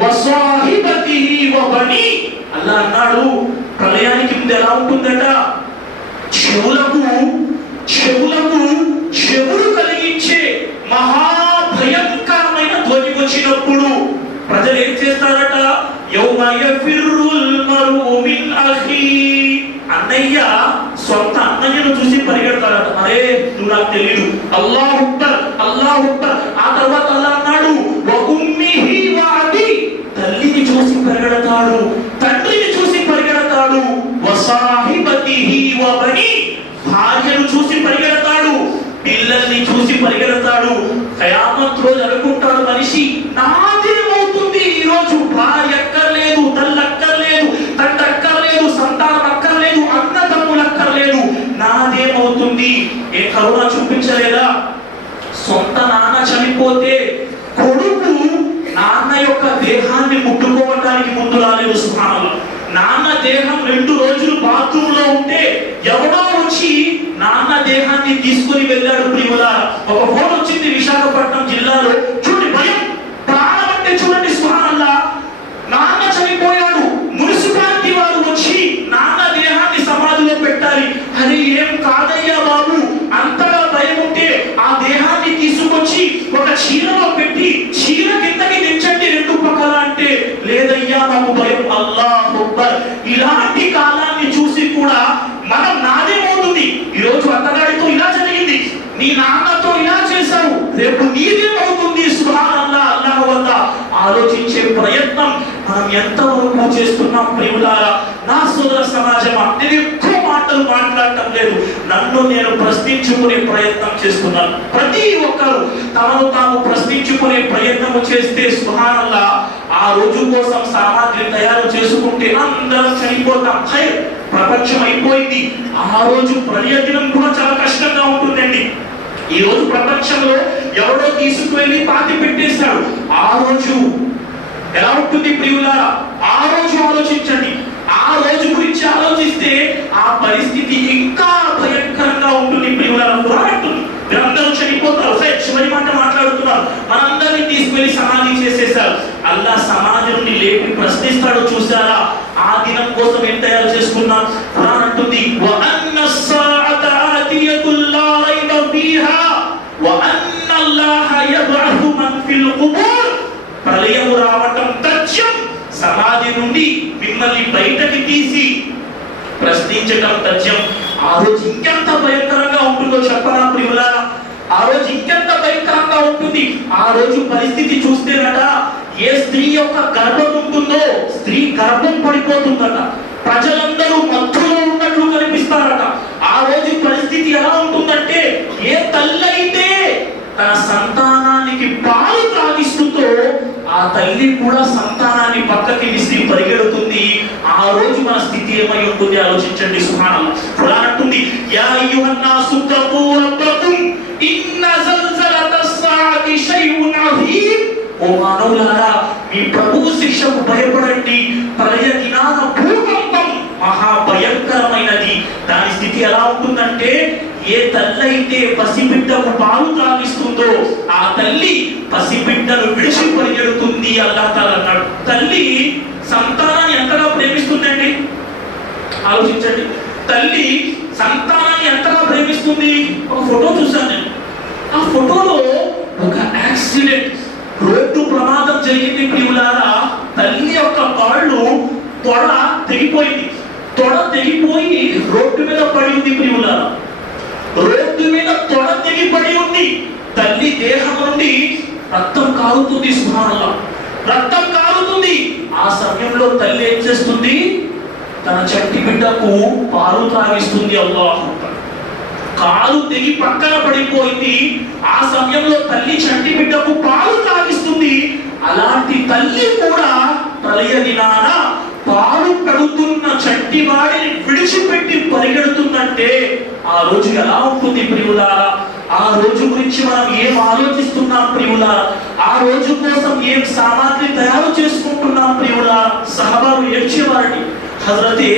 వ సాహిబతిహి వ బనీ. అల్లా అన్నాడు, ప్రళయానికి ముందు ఎలా ఉంటుందట? చెవులు కలిగించే మహాభయంకరమైన ధ్వని వచ్చినప్పుడు ప్రజలు ఏం చేస్తారట? యౌమ యఫిర్రుల్ మర్ఉ మిన్ అఖీ. అన్నయ్య సొంత అన్నయ్యను చూసి పరిగెడతాడట. అరే నువ్వు నాకు తెలియదు, అల్లాహు అక్బర్, అల్లాహు అక్బర్. ఆ తర్వాత అల్లా అన్నాడు, వ ఉమ్మిహి వ అబీ. తల్లిని చూసి పరిగెడతాడు, తండ్రిని చూసి పరిగెడతాడు, వ సాహిబతిహి వ బనీ. భార్యను చూసి పరిగెడతాడు, పిల్లల్ని చూసి పరిగెడతాడు. ఖయామత్ రోజు అనుకుంటాడు మనిషి, నాదేమవుతుంది ఈ రోజు? భార్య అక్కర్లేదు, తల్లి అక్కర్లేదు, తండ్రి అక్కర్లేదు, సంతానం అక్కర్లేదు, అన్నదమ్ములు అక్కర్లేదు, నాదేమవుతుంది? ఏ కరోనా చూపించలేదా? సొంత నాన్న చనిపోతే కొడుకు నాన్న యొక్క దేహాన్ని ముట్టుకోవడానికి ముందు రాలేదు. సుబ్హానల్లాహ్. నాన్న దేహం 2 రోజులు బాత్రూమ్ లో ఉంటే ఎవడో వచ్చి నాన్న దేహాన్ని తీసుకుని వెళ్ళాడు ప్రియులారా. ఒక ఫోన్ వచ్చింది విశాఖపట్నం జిల్లాలో. చూడండి, భయం, ప్రాణం అంటే చూడండి. సుబ్హానల్లాహ్. నాన్న చనిపోయాడు, మున్సిపాలిటీ వారు వచ్చి నాన్న దేహాన్ని సమాధిలో పెట్టాలి. అది ఏం కాదయ్యా బాబు, అంతగా భయం ఉంటే ఆ దేహాన్ని తీసుకొచ్చి ఒక చీరలో పెట్టి చీర కిందకి దించండి 2 పక్కల అంటే, లేదయ్యా నాకు భయం. అల్లాహు అక్బర్. ఇలాంటి కాలాన్ని చూసి కూడా మనం నాదేమవుతుంది? ఈరోజు అత్తగాడితో ఇలా జరిగింది, నీ నాన్నతో ఇలా చేశావు, రేపు నీదేమవుతుంది? సుబ్హానల్లాహ్. అల్లాహు వద్ద ఆలోచించే ప్రయత్నం మనం ఎంతవరకు చేస్తున్నాం ప్రియులారా? నా సోదర సమాజమా, నేను ఎక్కువ మాటలు మాట్లాడటం లేదు, నన్ను నేను ప్రశ్నించుకునే ప్రయత్నం చేస్తున్నాను. ప్రతి ఒక్కరు తమను తాము ప్రశ్నించుకునే ప్రయత్నం చేస్తే సుబ్హానల్లాహ్, ఆ రోజు కోసం సామాగ్రి తయారు చేసుకుంటే అందరం చనిపోతాం. ప్రపంచం అయిపోయింది. ఆ రోజు ప్రళయ దినం కూడా చాలా కష్టంగా ఉంటుందండి. ఈ రోజు ప్రపంచంలో ఎవరో తీసుకువెళ్ళి పాతి పెట్టేశాడు. ఆ రోజు ఎలా ఉంటుంది ప్రియులారా? ఆ రోజు ఆలోచించండి. ఆ రోజు గురించి ఆలోచిస్తే ఆ పరిస్థితి ఇంకా భయంకరంగా ఉంటుంది ప్రియులారా. అందరూ చనిపోతారు. చివరి మాట మాట్లాడుతున్నారు, మనందరినీ తీసుకువెళ్ళి సమాధి చేసేశారు. అల్లా సమాధి నుండి లేపి ప్రశ్నిస్తాడు. చూసారా? ఆ దినం కోసం ఏం తయారు చేసుకున్నాం? ఖురాన్ అంటుంది, వ అన్నస్సాఅత ఆతియతుల్ లా రైబ ఫీహా వ అన్నల్లాహ యబ్అథు మన్ ఫిల్ ఖుబూర్. ప్రళయం రావటం తథ్యం. సమాధి నుండి మిమ్మల్ని బయటకి తీసి ప్రశ్నించటం తథ్యం. ఆ రోజు ఇంకెంత భయంకరంగా ఉంటుందో చెప్పరా ప్రియులారా? ఆ రోజు ఇంకెంత భయంకరంగా ఉంటుంది. ఆ రోజు పరిస్థితి చూస్తేనట, ఏ స్త్రీ యొక్క గర్భం ఉంటుందో స్త్రీ గర్భం పడిపోతుందట. ప్రజలందరూ మత్తులో ఉన్నట్లు కనిపిస్తారట. ఆ రోజు పరిస్థితి ఎలా ఉంటుందంటే, ఏ తల్లి అయితే తన సంతానానికి పాలు త్రాగిస్తుందో ఆ తల్లి కూడా సంతానాన్ని పక్కకి విసిరి పరిగెడుతుంది. ఆ రోజు మన స్థితి ఏమై ఉంటుంది ఆలోచించండి. సుబ్హానల్లాహ్. ఖురాన్ అంటుంది, యా అయ్యుహన్నాసు తఖూ రబ్బకుం ఇన్న జల్జలతస్ సాఅతి షైఉన్ అజీమ్. ఓ మానవులారా, మీ ప్రభువు శిక్షకు భయపడండి. ప్రళయ దినాన భూకంపం మహాభయంకరమైనది. దాని స్థితి ఎలా ఉంటుందంటే, ఏ తల్లి అయితే పసిబిడ్డకు పాలు త్రాగిస్తుందో ఆ తల్లి పసిబిడ్డను విడిచి పరిగెడుతుంది. అల్లాహ్ తాలా అన్నాడు. తల్లి సంతానాన్ని ఎంతగా ప్రేమిస్తుందండి ఆలోచించండి. తల్లి సంతానాన్ని ఎంతగా ప్రేమిస్తుంది? చేస్తుంది? ఒక ఫోటో చూశాను నేను. ఆ ఫోటోలో ఒక యాక్సిడెంట్, రోడ్డు ప్రమాదం జరిగింది ప్రియులారా. తల్లి యొక్క కాళ్ళు తొడ తెగిపోయింది. తొడ తెగిపోయి రోడ్డు మీద పడి ఉంది ప్రియులారా. రోడ్డు మీద తొడ తెగిపడి ఉంది. తల్లి దేహం నుండి రక్తం కారుతుంది. సుబ్హానల్లాహ్, రక్తం కారుతుంది. ఆ సమయంలో తల్లి ఏం చేస్తుంది? తన చంటి బిడ్డకు పాలు త్రాగిస్తుంది. అల్లాహ్ అక్బర్. కాలు తెగి పక్కన పడిపోయింది. ఆ సమయంలో తల్లి చంటి బిడ్డకు పాలు త్రాగిస్తుంది. అలాంటి తల్లి కూడా ప్రళయ దినాన పాలు పడుతున్న చంటి వాడిని విడిచిపెట్టి పరిగెడుతుందంటే ఆ రోజు ఎలా ఉంటుంది ప్రియులారా? ఆ రోజు గురించి మనం ఏం ఆలోచిస్తున్నాం ప్రియులారా? ఆ రోజు కోసం ఏం సామాగ్రి తయారు చేసుకుంటున్నాం ప్రియులారా? సహబాలు ఏడ్చేవారిని. హజరతే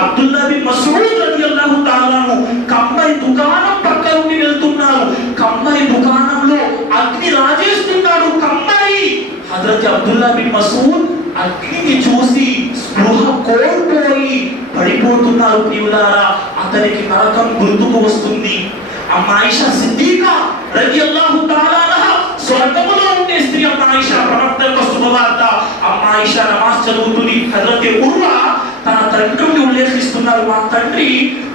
అబ్దుల్లా బిన్ మస్ఊద్ రలియల్లాహు తఆలాను కమ్మరి దుకాణం పక్క నుండి వెళ్తున్నారు. కమ్మరి దుకాణంలో అగ్ని రాజేస్తున్నాడు కమ్మరి. హజరత్ అబ్దుల్లా బిన్ మస్ఊద్ అగ్నిని చూసి స్పృహ కోల్పోయి పడిపోతున్నారు ప్రియులారా. అతనికి నరకం గుర్తుకు వస్తుంది. అమ్మా ఆయిషా సిద్దికా రలియల్లాహు తఆలా అన్హా, స్వర్గములో ఉండే స్త్రీ అమ్మా ఆయిషా, ప్రవక్త యొక్క శుభవార్త. అమ్మా ఆయిషా నమాజ్ చదువుతుంది. హజరత్ ఉర్వా తన తండ్రిని ఉల్లేఖిస్తున్నారు. మా తండ్రి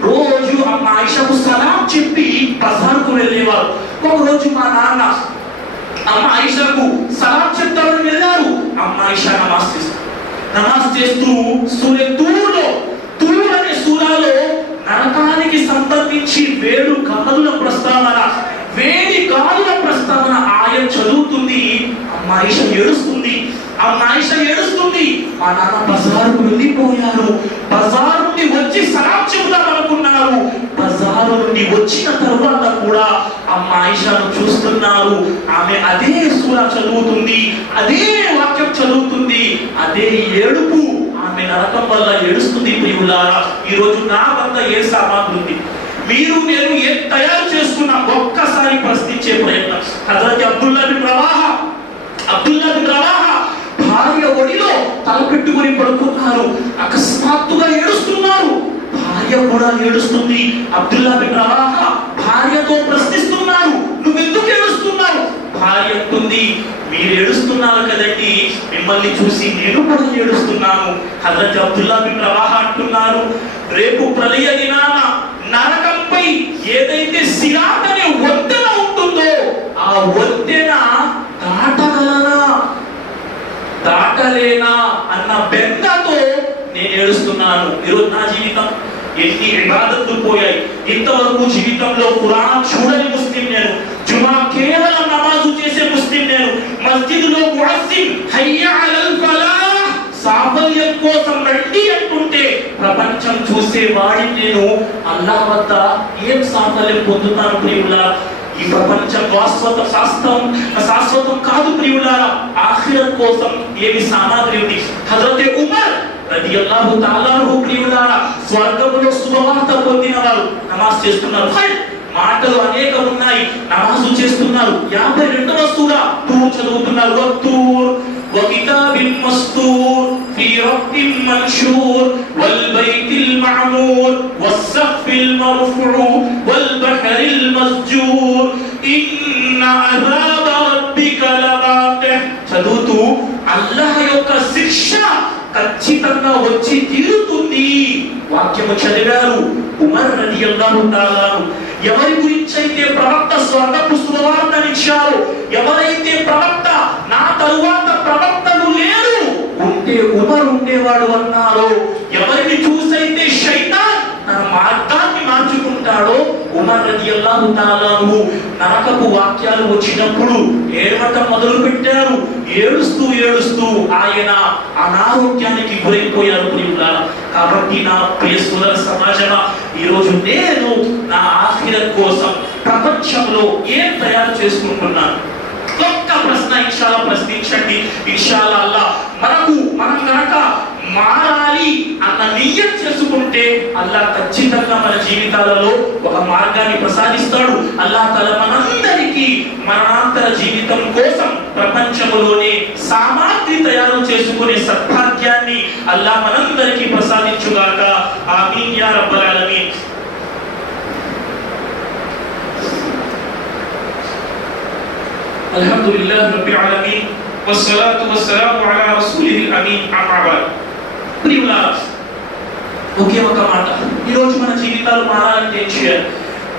రోజు అమ్మా ఆయిషాకు సలాం చెప్పి బజార్కు వెళ్ళేవారు. ఒక రోజు మా నాన్న అమ్మా ఆయిషాకు సలాం చెప్తారని వెళ్ళారు. అమ్మా ఆయిషా నమాజ్ చేస్తూ సూరే తూర్ అనే సూరాలో నరకానికి సంబంధించి వేడి గాలుల ప్రస్తావన ఆయత చదువుతుంది. అమ్మా ఆయిషా ఏడుస్తుంది. మా నాన్న బజారుకు వెళ్ళిపోయారు. బజారు నుండి వచ్చి సలాం చెబుదాం అనుకున్నారు. బజారు నుండి వచ్చిన తరువాత కూడా అమ్మా ఆయిషాను చూస్తున్నారు. ఆమె అదే సూరా చదువుతుంది, అదే వాక్యం చదువుతుంది, అదే ఏడుపు. ఆమె నరకం వల్ల ఏడుస్తుంది ప్రియులారా. ఈ రోజు నా వద్ద ఏ సామాగ్రి ఉంది? మీరు నేను ఏం తయారు చేసుకున్నా ఒక్కసారి ప్రశ్నించే ప్రయత్నం. హజరత్ అబ్దుల్లా బిన్ రవాహా భార్య ఒడిలో తలపెట్టుకుని పడుకున్నారు. అకస్మాత్తుగా ఏడుస్తున్నారు. భార్య కూడా ఏడుస్తుంది. అబ్దుల్లా బిన్ రవాహా భార్యతో ప్రశ్నిస్తున్నారు, నువ్వెందుకు ఏడుస్తున్నావు? భార్య అంటుంది, మీరు ఏడుస్తున్నారు కదండి, మిమ్మల్ని చూసి నేను కూడా ఏడుస్తున్నాను. హజరత్ అబ్దుల్లా బిన్ రవాహా అంటున్నారు, రేపు ప్రళయ దినాన నరకంపై ఏదైతే సిరాత్ అనే వంతెన ఉంటుందో ఆ వంతెన దాటలేనా అన్న బెంగతో నేను ఏడుస్తున్నాను. ఈరోజు నా జీవితం ఎన్ని ఇబాదతులు పోయాయి. ఇంతవరకు జీవితంలో ఖురాన్ చూడని ముస్లిం నేను, జుమా కేవలం నమాజు చేసే ముస్లిం నేను, మస్జిద్లో ముఅజ్జిన్ హయ్య అలల్ ఫలాహ్ సాఫల్యం కోసం రండి అంటుంటే ప్రపంచం చూసే వాడిని నేను. అల్లాహ్ వద్ద ఏం సాఫల్యం పొందుతాను ప్రియులారా? ఈ ప్రపంచం శాశ్వతం కాదు ప్రియులారా. ఆఖిరత్ కోసం ఏమి సామాగ్రి ఉంది? హజరత్ ఉమర్ రలియల్లాహు తఆలా అన్హు ప్రియులారా స్వర్గములో శుభవార్త పొందినవారు. నమాజ్ చేస్తున్నారు, మాటలు అనేకం ఉన్నాయి, నమాజు చేస్తున్నారు. 52వ సూరా తూర్ చదువుతున్నారు. వత్తూర్ వకితాబిన్ మస్తూర్ ఫీ రక్కిన్ మన్షూర్ వల్ బైతిల్ మఅమూర్ వస్సఫిల్ మర్ఫూ వల్ బహరిల్ మస్జూర్ ఇన్న అజాబ రబ్బిక లవాఖిహ్ చదువుతూ అల్లాహ్ యొక్క శిక్ష ఖచ్చితంగా వచ్చి తీరుతుంది వాక్యము చదివారు ఉమర్ రలియల్లాహు తఆలా. ఎవరి గురించి అయితే ప్రవక్త స్వర్గపు శుభవార్తనిచ్చారో, ఎవరైతే ప్రవక్త నా తరువాత ప్రవక్తలు లేరు ఉంటే ఉమర్ ఉండేవాడు అన్నారో, ఎవరిని చూసైతే శైతాన్ తన మార్గాన్ని మార్చుకుంటాడో ఉమర్ రలియల్లాహు తఆలా నరకపు వాక్యాలు వచ్చినప్పుడు ఏడవటం మొదలు పెట్టారు. ఏడుస్తూ ఆయన అనారోగ్యానికి గురైపోయారు ప్రియులారా. కాబట్టి నా ప్రియ సోదర సమాజమా, ఈరోజు నేను నా ఆఖిరత్ కోసం ప్రపంచంలో ఏం తయారు చేసుకుంటున్నాను? ఒక్క ప్రశ్న ఇన్షాల్లా ప్రశ్నించండి. ఇన్షాల్లా అల్లాహ్ మనం కనుక మారాలి అన్న నియ్యత్ చేసుకుంటే అల్లాహ్ ఖచ్చితంగా మన జీవితాలలో ఒక మార్గాన్ని ప్రసాదిస్తాడు. అల్లాహ్ తఆలా మనందరికీ మరణాంతర జీవితం కోసం ప్రపంచంలోనే సామాగ్రి తయారు చేసుకునే సద్భాగ్యాన్ని అల్లాహ్ మనందరికీ ప్రసాదించుగాక. ఆమీన్ యా రబ్బల్ ఆలమీన్. అల్హమ్దులిల్లాహి రబ్బిల్ ఆలమీన్ వస్సలాతు వస్సలాము అలా రసూలిల్ అమీన్ అమ్మా బఅద్. ప్రియులారా, ఒకే ఒక మాట, ఈరోజు మన జీవితాలు మారాలంటే ఏం చేయాలి?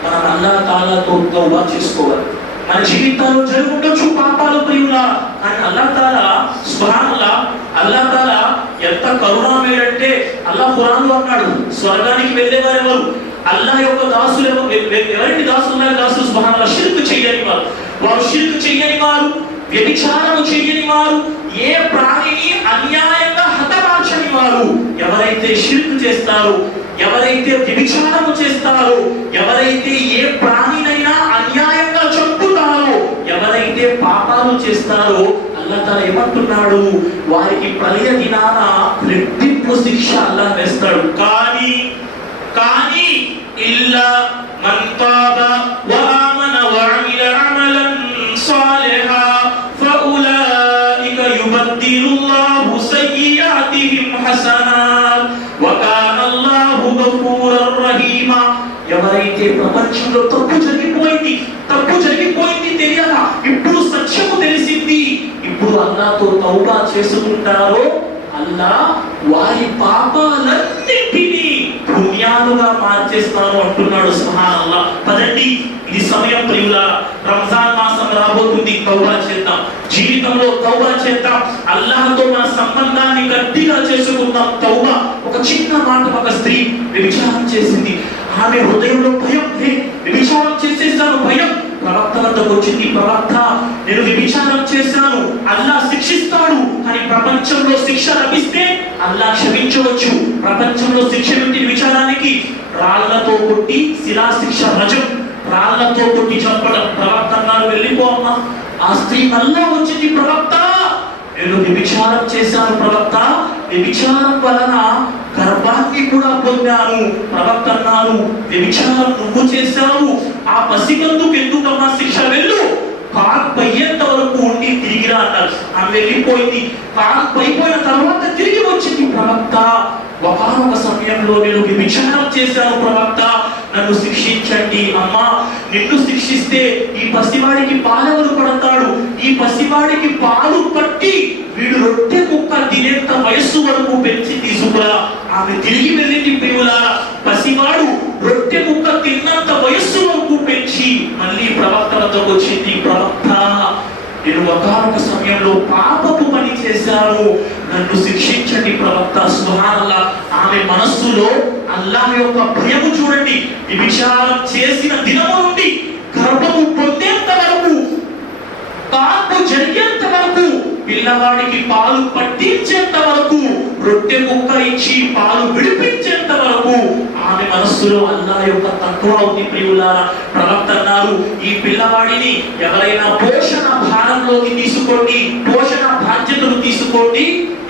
మనం అల్లాహ్ తాలాతో తౌబా చేసుకోవాలి. మన జీవితాల్లో జరుగుండొచ్చు పాపాలు ప్రియులారా, కానీ అల్లాహ్ తాలా సుబ్హానల్లాహ్, అల్లాహ్ తాలా ఎంత కరుణామయుడంటే అల్లాహ్ ఖురాన్లో అన్నాడు, స్వర్గానికి వెళ్ళేవారు ఎవరు? అల్లాహ్ యొక్క దాసులు. ఎవరికి దాసులు? దాసులు సుబ్హానల్లాహ్ షిర్క్ చేయని వారు. వారు షిర్క్ చేయని వారు, వ్యభిచారం చేయని వారు, ఏ ప్రాణిని అన్యాయంగా హతమార్చని వారు. ఎవరైతే షిర్క్ చేస్తారో, ఎవరైతే వ్యభిచారం చేస్తారో, ఎవరైతే ఏ ప్రాణినైనా అన్యాయంగా చంపుతారో, ఎవరైతే పాపాలు చేస్తారో అల్లాహ్ తాలా ఏమంటున్నాడు? వారికి ప్రళయ దినాన రెట్టింపు శిక్ష అల్లాహ్ వేస్తాడు. కానీ ఇల్లా మన్ తాబ వ ఆమన వ అమిల అమలన్ సాలిహా ఫౌలాయిక యుబద్దిలుల్లాహు సయ్యియాతిహిం హసనాత్ వ కాన అల్లాహు గఫూరర్ రహీమా. ఎవరైతే ప్రపంచంలో తప్పు జరిగిపోయింది తెలియక ఇప్పుడు సత్యము తెలిసింది, ఇప్పుడు అల్లాహ్తో తౌబా చేసుకుంటారో అల్లాహ్ వారి పాపాలన్నిటినీ పుణ్యాలుగా మార్చేస్తాను అంటున్నాడు. సుబ్హానల్లాహ్. పదండి, ఇది సమయం ప్రియులారా, రంజాన్ మాసం రాబోతుంది. తౌబా చేద్దాం, జీవితంలో తౌబా చేద్దాం, అల్లాహ్తో మన సంబంధాన్ని గట్టిగా చేసుకుందాం. తౌబా. ఒక చిన్న మాట, ఒక స్త్రీ వ్యభిచారం చేసింది. ఆమె హృదయంలో భయం, వ్యభిచారం చేసేసాను భయం. ప్రవక్త వద్దకు వచ్చింది, ప్రవక్త నేను వ్యభిచారం చేశాను, అల్లాహ్ శిక్షిస్తాడు, కానీ ప్రపంచంలో శిక్ష లభిస్తే అల్లాహ్ క్షమించవచ్చు. ప్రపంచంలో శిక్ష ఏంటి విచారానికి? రాళ్లతో కొట్టి, శిలా శిక్ష, రజం, రాళ్లతో కొట్టి చంపడం. ప్రవక్త అన్నారు వెళ్ళిపో అమ్మా. ఆ స్త్రీ మళ్ళా వచ్చింది, ప్రవక్త నేను వ్యభిచారం చేశాను ప్రవక్త, వ్యభిచారం వలన గర్భాన్ని కూడా పొందాను. ప్రవక్త అన్నారు వ్యభిచారం నువ్వు చేశావు, ఆ పసికందుకు ఎందుకమ్మా శిక్ష? వెళ్ళు, కాన్ పయ్యేంత వరకు ఉండి తిరిగిరా అన్నారు. ఆమె వెళ్ళిపోయింది. కాన్ పైపోయిన తర్వాత తిరిగి వచ్చింది, ప్రవక్త ఒకనొక సమయంలో నేను వ్యభిచారం చేశాను ప్రవక్త, నన్ను శిక్షించండి. అమ్మా, నిన్ను శిక్షిస్తే ఈ పసివాడికి పాలెవరు పడతాడు? ఈ పసివాడికి పాలు పట్టి వీడు రొట్టె ముక్క తినేంత వయస్సు వరకు పెంచి తీసుకురా. ఆమె తిరిగి వెళ్ళింది ప్రియులారా. పసివాడు రొట్టె ముక్క తిన్నంత వయస్సు వరకు పెంచి మళ్ళీ ప్రవక్త వద్దకు వచ్చింది. ప్రవక్త నేను ఒకనొక సమయంలో పాపపు పని చేశాను, నన్ను శిక్షించండి ప్రవక్త. సుబ్హానల్లాహ్. ఆమె మనస్సులో అల్లాహ్ యొక్క భయము చూడండి. వ్యభిచారం చేసిన దినము నుండి గర్భము పొందేంత వరకు, కాన్పు జరిగేంత వరకు, పిల్లవాడికి పాలు పట్టించేంత వరకు, రొట్టె ముక్క ఇచ్చి పాలు విడిపించేంత వరకు ఆమె మనస్సులో అల్లాహ్ యొక్క తక్కువ ఉంది ప్రియులారా. ప్రవక్త అన్నారు ఈ పిల్లవాడిని ఎవరైనా పోషణ భారంలోకి తీసుకోండి, పోషణ బాధ్యతలు తీసుకోండి,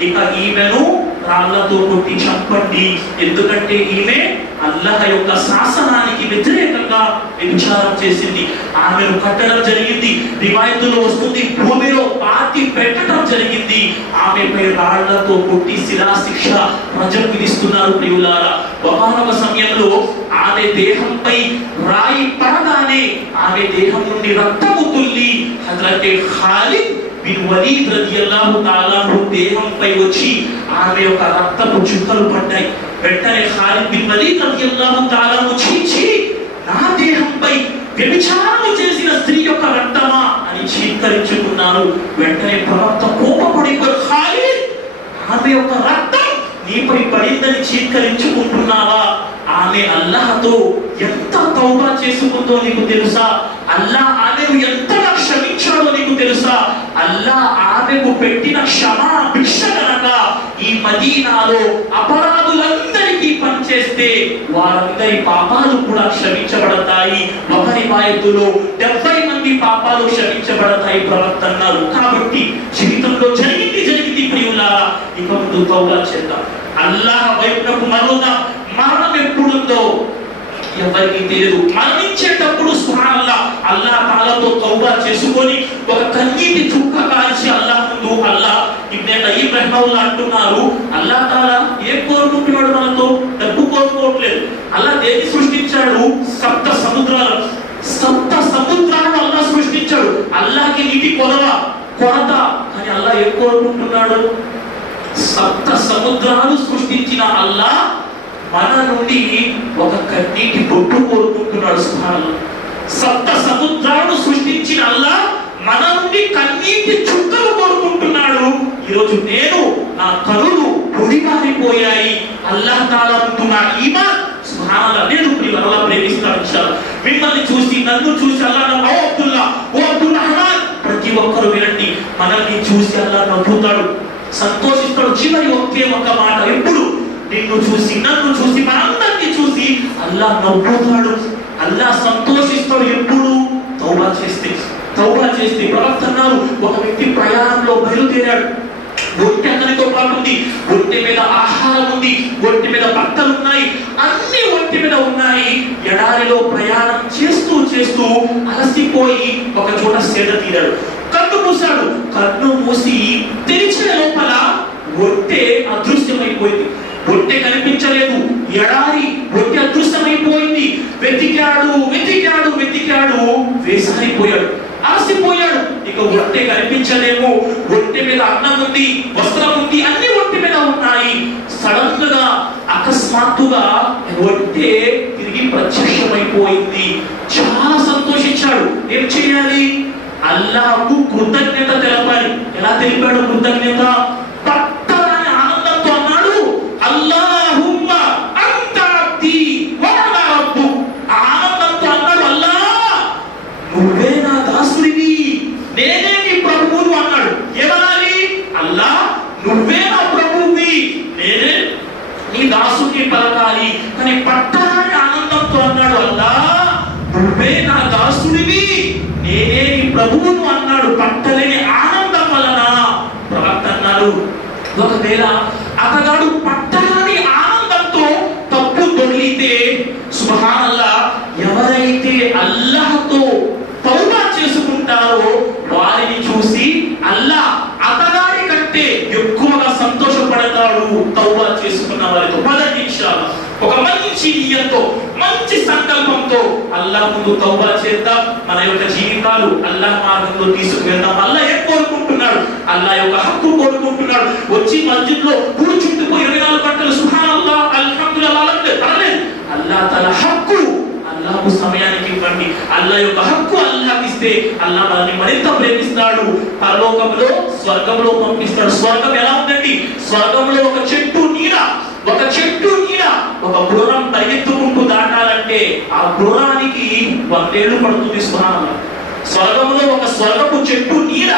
ఇక ఈమెను రాళ్లతో కొట్టి చంపండి, ఎందుకంటే ఈమె అల్లాహ్ యొక్క శాసనానికి వ్యతిరేకంగా వ్యభిచారం చేసింది. ఆమెను కట్టడం జరిగింది. రివాయతులో వస్తుంది భూమిలో పాతి పెట్టడం జరిగింది. ఆమెపై రాళ్లతో కొట్టి శిలా శిక్ష రజం విధిస్తున్నారు ప్రియులారా. ఒకనొక సమయంలో ఆమె దేహంపై రాయి పడగానే ఆమె దేహం నుండి రక్తము తుల్లి హజరతే ఖాలిద్ బిన్ వలీద్ రదియల్లాహు తఆలా దేహంపై వచ్చి ఆమె యొక్క రక్తపు చుక్కలు పడ్డాయి. వెంటనే ఖాలిద్ బిన్ వలీద్ రదియల్లాహు తఆలా చీచి, నా దేహంపై వ్యభిచారం చేసిన స్త్రీ యొక్క రక్తమా అని చీత్కరించుకున్నారు. వెంటనే ప్రవక్త కోపపడి, ఖాలిద్ ఆమె యొక్క రక్తం నీపై పడిందని చీత్కరించుకుంటున్నావా? ఆమె అల్లాహ్తో ఎంత తౌబా చేసుకుందో నీకు తెలుసా? అల్లాహ్ ఆమెను ఎంతగా క్షమించాడో నీకు తెలుసా? అల్లాహ్ ఆమెకు పెట్టిన క్షమా భిక్ష కనుక ఈ మదీనాలో అపరాధులందరికీ పనిచేస్తే వారందరి పాపాలు కూడా క్షమించబడతాయి. ఒక రివాయతులో 70 మంది పాపాలు క్షమించబడతాయి ప్రవక్త అన్నారు. కాబట్టి జీవితంలో జరిగింది ప్రియులారా, ఇక ముందు తౌబా చేద్దాం, అల్లాహ్ వైపునకు మరలుదాం. మరణం ఎప్పుడుందో ఎవరికి తెలియదు. మరణించేటప్పుడు సుబ్హానల్లాహ్ అల్లాహ్ తాలాతో తౌబా చేసుకొని ఒక కన్నీటి చుక్క కాల్చి అల్లాహ్ ముందు, అల్లాహ్ ఇబ్నే ఖయ్యిమ్ రహిమహుల్లాహ్ అంటున్నారు, అల్లాహ్ తాలా ఏం కోరుకుంటున్నాడు మనతో? డబ్బు కోరుకోవట్లేదు. అల్లాహ్ దేన్ని సృష్టించాడు? సప్త సముద్రాలు. సప్త సముద్రాలను అల్లాహ్ సృష్టించాడు. అల్లాహ్కి నీటి కొరత, కానీ అల్లాహ్ ఏం కోరుకుంటున్నాడు? సప్త సముద్రాలు సృష్టించిన అల్లాహ్ మన నుండి ఒక కన్నీటి బొట్టు కోరుకుంటున్నాడు. సుబ్హానల్లాహ్. సప్త సముద్రాలను సృష్టించిన అల్లాహ్ మన నుండి కన్నీటి చుక్కలు కోరుకుంటున్నాడు. ఈరోజు నేను నా కనులు పొడిగారిపోయాయి, అల్లాహ్ తాలా అంటున్నాడు ఈమాన్. సుబ్హానల్లాహ్. నేను అల్లాహ్ ప్రేమిస్తాను ఇన్షాల్లాహ్. మిమ్మల్ని చూసి నన్ను చూసి అల్లాహ్ ఓ అబ్దుల్లా, ఓ అబ్దుల్ రహమాన్, ప్రతి ఒక్కరు వినండి, మనల్ని చూసి అల్లాహ్ నవ్వుతాడు, సంతోషిస్తాడు. చివరి ఒకే ఒక మాట, ఎప్పుడు నిన్ను చూసి నన్ను చూసి మనందరినీ చూసి అల్లాహ్ నవ్వుతాడు, అల్లాహ్ సంతోషిస్తాడు. ఎప్పుడు? తౌబా చేస్తే. ప్రవక్త అన్నారు, ఒక వ్యక్తి ప్రయాణంలో బయలుదేరాడు. ఒంటె అతనితో పాటు ఉంది, ఒంటె మీద ఆహారం ఉంది, ఒంటె మీద బట్టలు ఉన్నాయి, అన్ని ఒంటె మీద ఉన్నాయి. ఎడారిలో ప్రయాణం చేస్తూ అలసిపోయి ఒక చోట సేద తీరాడు. కన్ను మూసాడు. కన్ను మూసి తెరిచిన లోపల ఒంటె అదృశ్యమైపోయింది. ఒంటె కనిపించలేదు. ఎడారి, ఒంటె అదృశ్యమైపోయింది. వెతికాడు, వేసారిపోయాడు, అలసిపోయాడు. ఇక ఒంటె కనిపించలేము. ఒంటె మీద అన్నం ఉంది, వస్త్రం ఉంది, అన్ని ఒంటె మీద ఉన్నాయి. సడన్ గా అకస్మాత్తుగా ఒంటె తిరిగి ప్రత్యక్షమైపోయింది. చాలా సంతోషించాడు. ఏం చేయాలి? అల్లాహ్కు కృతజ్ఞత తెలపాలి. ఎలా తెలిపాడు కృతజ్ఞత? పట్టరాని ఆనందంతో అన్నాడు, అల్లాహుమ్మ అంత అబ్దీ వ అనా రబ్బుక్. ఆనందంతో అన్నాడు, అల్లాహ్ నువ్వే నా దాసుడివి, నేనే నీ ప్రభువును అన్నాడు. ఏమనాలి? అల్లాహ్ నువ్వే నా ప్రభువువి, నేనే నీ దాసుని పలకాలి. కానీ పట్టరాని ఆనందంతో అన్నాడు, అల్లాహ్ నువ్వే నా దాసుడివి, నేనే నీ ప్రభువును అన్నాడు. పట్టలేని ఆనందం వలన ప్రవక్త అన్నాడు, ఒకవేళ అతగాడు పట్టరాని ఆనందంతో తప్పు దొరికితే, సుబ్హానల్లాహ్, ఎవరైతే అల్లాహ్తో తౌబా చేసుకుంటారో వారిని చూసి అల్లాహ్ అతగాడి కంటే ఎక్కువగా సంతోషపడతాడు తౌబా చేసుకున్న వారితో. పదండి ఇన్షాల్లాహ్ ఒక మంచి నియతో, మంచి సంకల్పంతో అల్లాహ్ ముందు తౌబా చేద్దాం. మన యొక్క జీవితాలు అల్లాహ్ మార్గంలో తీసుకువెళ్దాం. అల్లాహ్ ఏం కోరుకుంటున్నాడు? అల్లాహ్ యొక్క హక్కు కోరుకుంటున్నాడు. వచ్చి మస్జిద్ లో కూర్చుంటుపోయి 24 గంటలు సుబ్హానల్లాహ్ అల్హమ్దులిల్లాహ్ అనలేదు. అల్లాహ్ తన హక్కు అల్లాహ్కు సమయానికి ఇవ్వండి. అల్లాహ్ యొక్క హక్కు అల్లాహ్కి ఇస్తే అల్లాహ్ మనల్ని మరింత ప్రేమిస్తాడు. పరలోకంలో, స్వర్గంలో పంపిస్తాడు. స్వర్గం ఎలా ఉందండి? స్వర్గంలో ఒక చెట్టు నీడ, ఒక గుర్రం పరిగెత్తుకుంటూ దాటాలంటే ఆ గుర్రానికి 100 ఏళ్ళు పడుతుంది. సుబ్హానల్లాహ్. స్వర్గంలో ఒక స్వర్గపు చెట్టు నీడ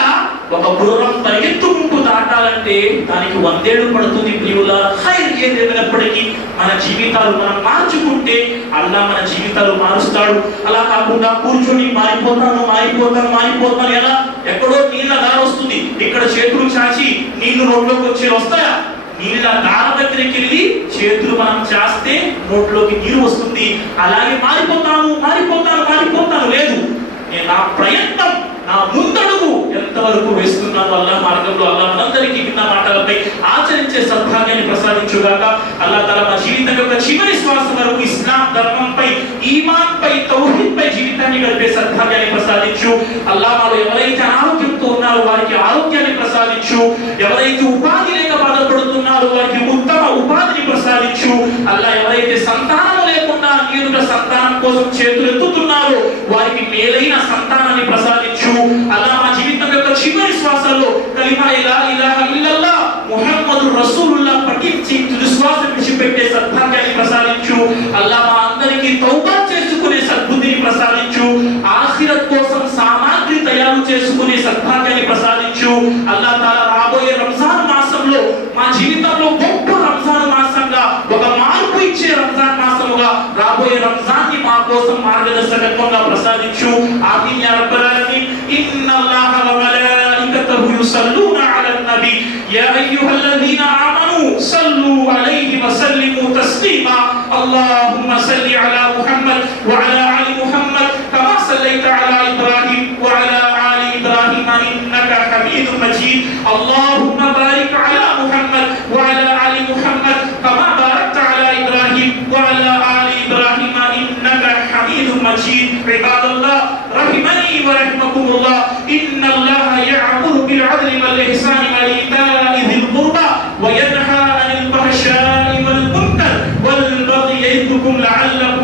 ఒక గుర్రం పరిగెత్తుకుంటూ దాటాలంటే దానికి 100 ఏళ్ళు పడుతుంది. ప్రియులారా, ఖైర్ ఏదేమైనప్పటికీ మన జీవితాలు మనం మార్చుకుంటే అల్లాహ్ మన జీవితాలు మారుస్తాడు. అలా కాకుండా కూర్చొని మారిపోతాను ఎలా? ఎక్కడో నీళ్ళ దారి వస్తుంది, ఇక్కడ చేతులు చాచి నీళ్లు రోడ్లోకి వస్తాయా? నీళ్ళ దార దగ్గరికి వెళ్ళి చేతులు మనం చేస్తే నోట్లోకి నీరు వస్తుంది. అలాగే మారిపోతాను లేదు. నేను నా ప్రయత్నం, నా ముందడుగు ఎంతవరకు వేస్తున్నాను అల్లాహ్ మార్గంలో. అల్లాహ్ మనందరికీ విన్న మాటలపై ఆచరించే సద్భాగ్యాన్ని ప్రసాదించుగాక. అల్లాహ్ తఆలా మా జీవితం యొక్క చివరి శ్వాస వరకు ఇస్లాం ధర్మంపై, ఈమాన్ పై, తౌహీద్ పై జీవితాన్ని గడిపే సద్భాగ్యాన్ని ప్రసాదించు. అల్లాహ్ మాలో ఎవరైతే అనారోగ్యంతో ఉన్నారో వారికి ఆరోగ్యాన్ని ప్రసాదించు. ఎవరైతే ఉపాధి లేక బాధపడుతున్నారో వారికి ఉత్తమ ఉపాధిని ప్రసాదించు. అల్లాహ్ ఎవరైతే సంతానం లేకుండా నీరుగా సంతానం కోసం చేతులు ఎత్తుతున్నారో వారికి మేలైన సంతానాన్ని ప్రసాదించు. అల్లాహ్ మా జీవితం యొక్క చివరి శ్వాసలో కలిమా లా ఇలాహ ఇల్లల్లాహ్ ముహమ్మదుర్ రసూలుల్లాహ్ పఠించి తుది శ్వాస విడిచిపెట్టే సద్భాగ్యాన్ని ప్రసాదించు. అల్లాహ్ మా అందరికీ తౌబా చేసుకునే సద్బుద్ధిని ప్రసాదించు. ఆఖిరత్ కోసం సామాగ్రి తయారు చేసుకునే సద్భాగ్యాన్ని ప్రసాదించు. అల్లాహ్ తాలా రాబోయే రంజాన్ మాసంలో మా జీవితంలో గొప్ప రంజాన్ మాసంగా, ఒక మార్పు ఇచ్చే రంజాన్ మాసముగా రాబోయే రంజాన్ని మా కోసం మార్గదర్శకత్వంగా ప్రసాదించు. ఆమీన్ యా రబ్బల్ ఆలమీన్. ఇన్నల్లాహ వ మలాయికతహు యుసల్లూన అలన్ నబీ యా అయ్యుహల్లదీన ఆమనూ సల్లు అలైహి వ సల్లిము తస్లీమా. అల్లాహుమ్మ సల్లి అలా ముహమ్మద్ వ అలా ఆలి ముహమ్మద్ కమా సల్లైత అలా ఇబ్రాహీం వ అలా ఆలి ఇబ్రాహీం ఇన్నక హమీదుమ్ మజీద్. అల్లాహుమ్మ బారిక్ అలా ముహమ్మద్ వ అలా ఆలి ముహమ్మద్ కమా బారక్త అలా ఇబ్రాహీం వ అలా ఆలి ఇబ్రాహీం ఇన్నక హమీదుమ్ మజీద్. ఇబాదల్లాహ్ رحمني ورحمكم الله إن الله يأمر بالعدل والإحسان وإيتاء ذي القربى وينهى عن الفحشاء والمنكر والبغي يعظكم لعلكم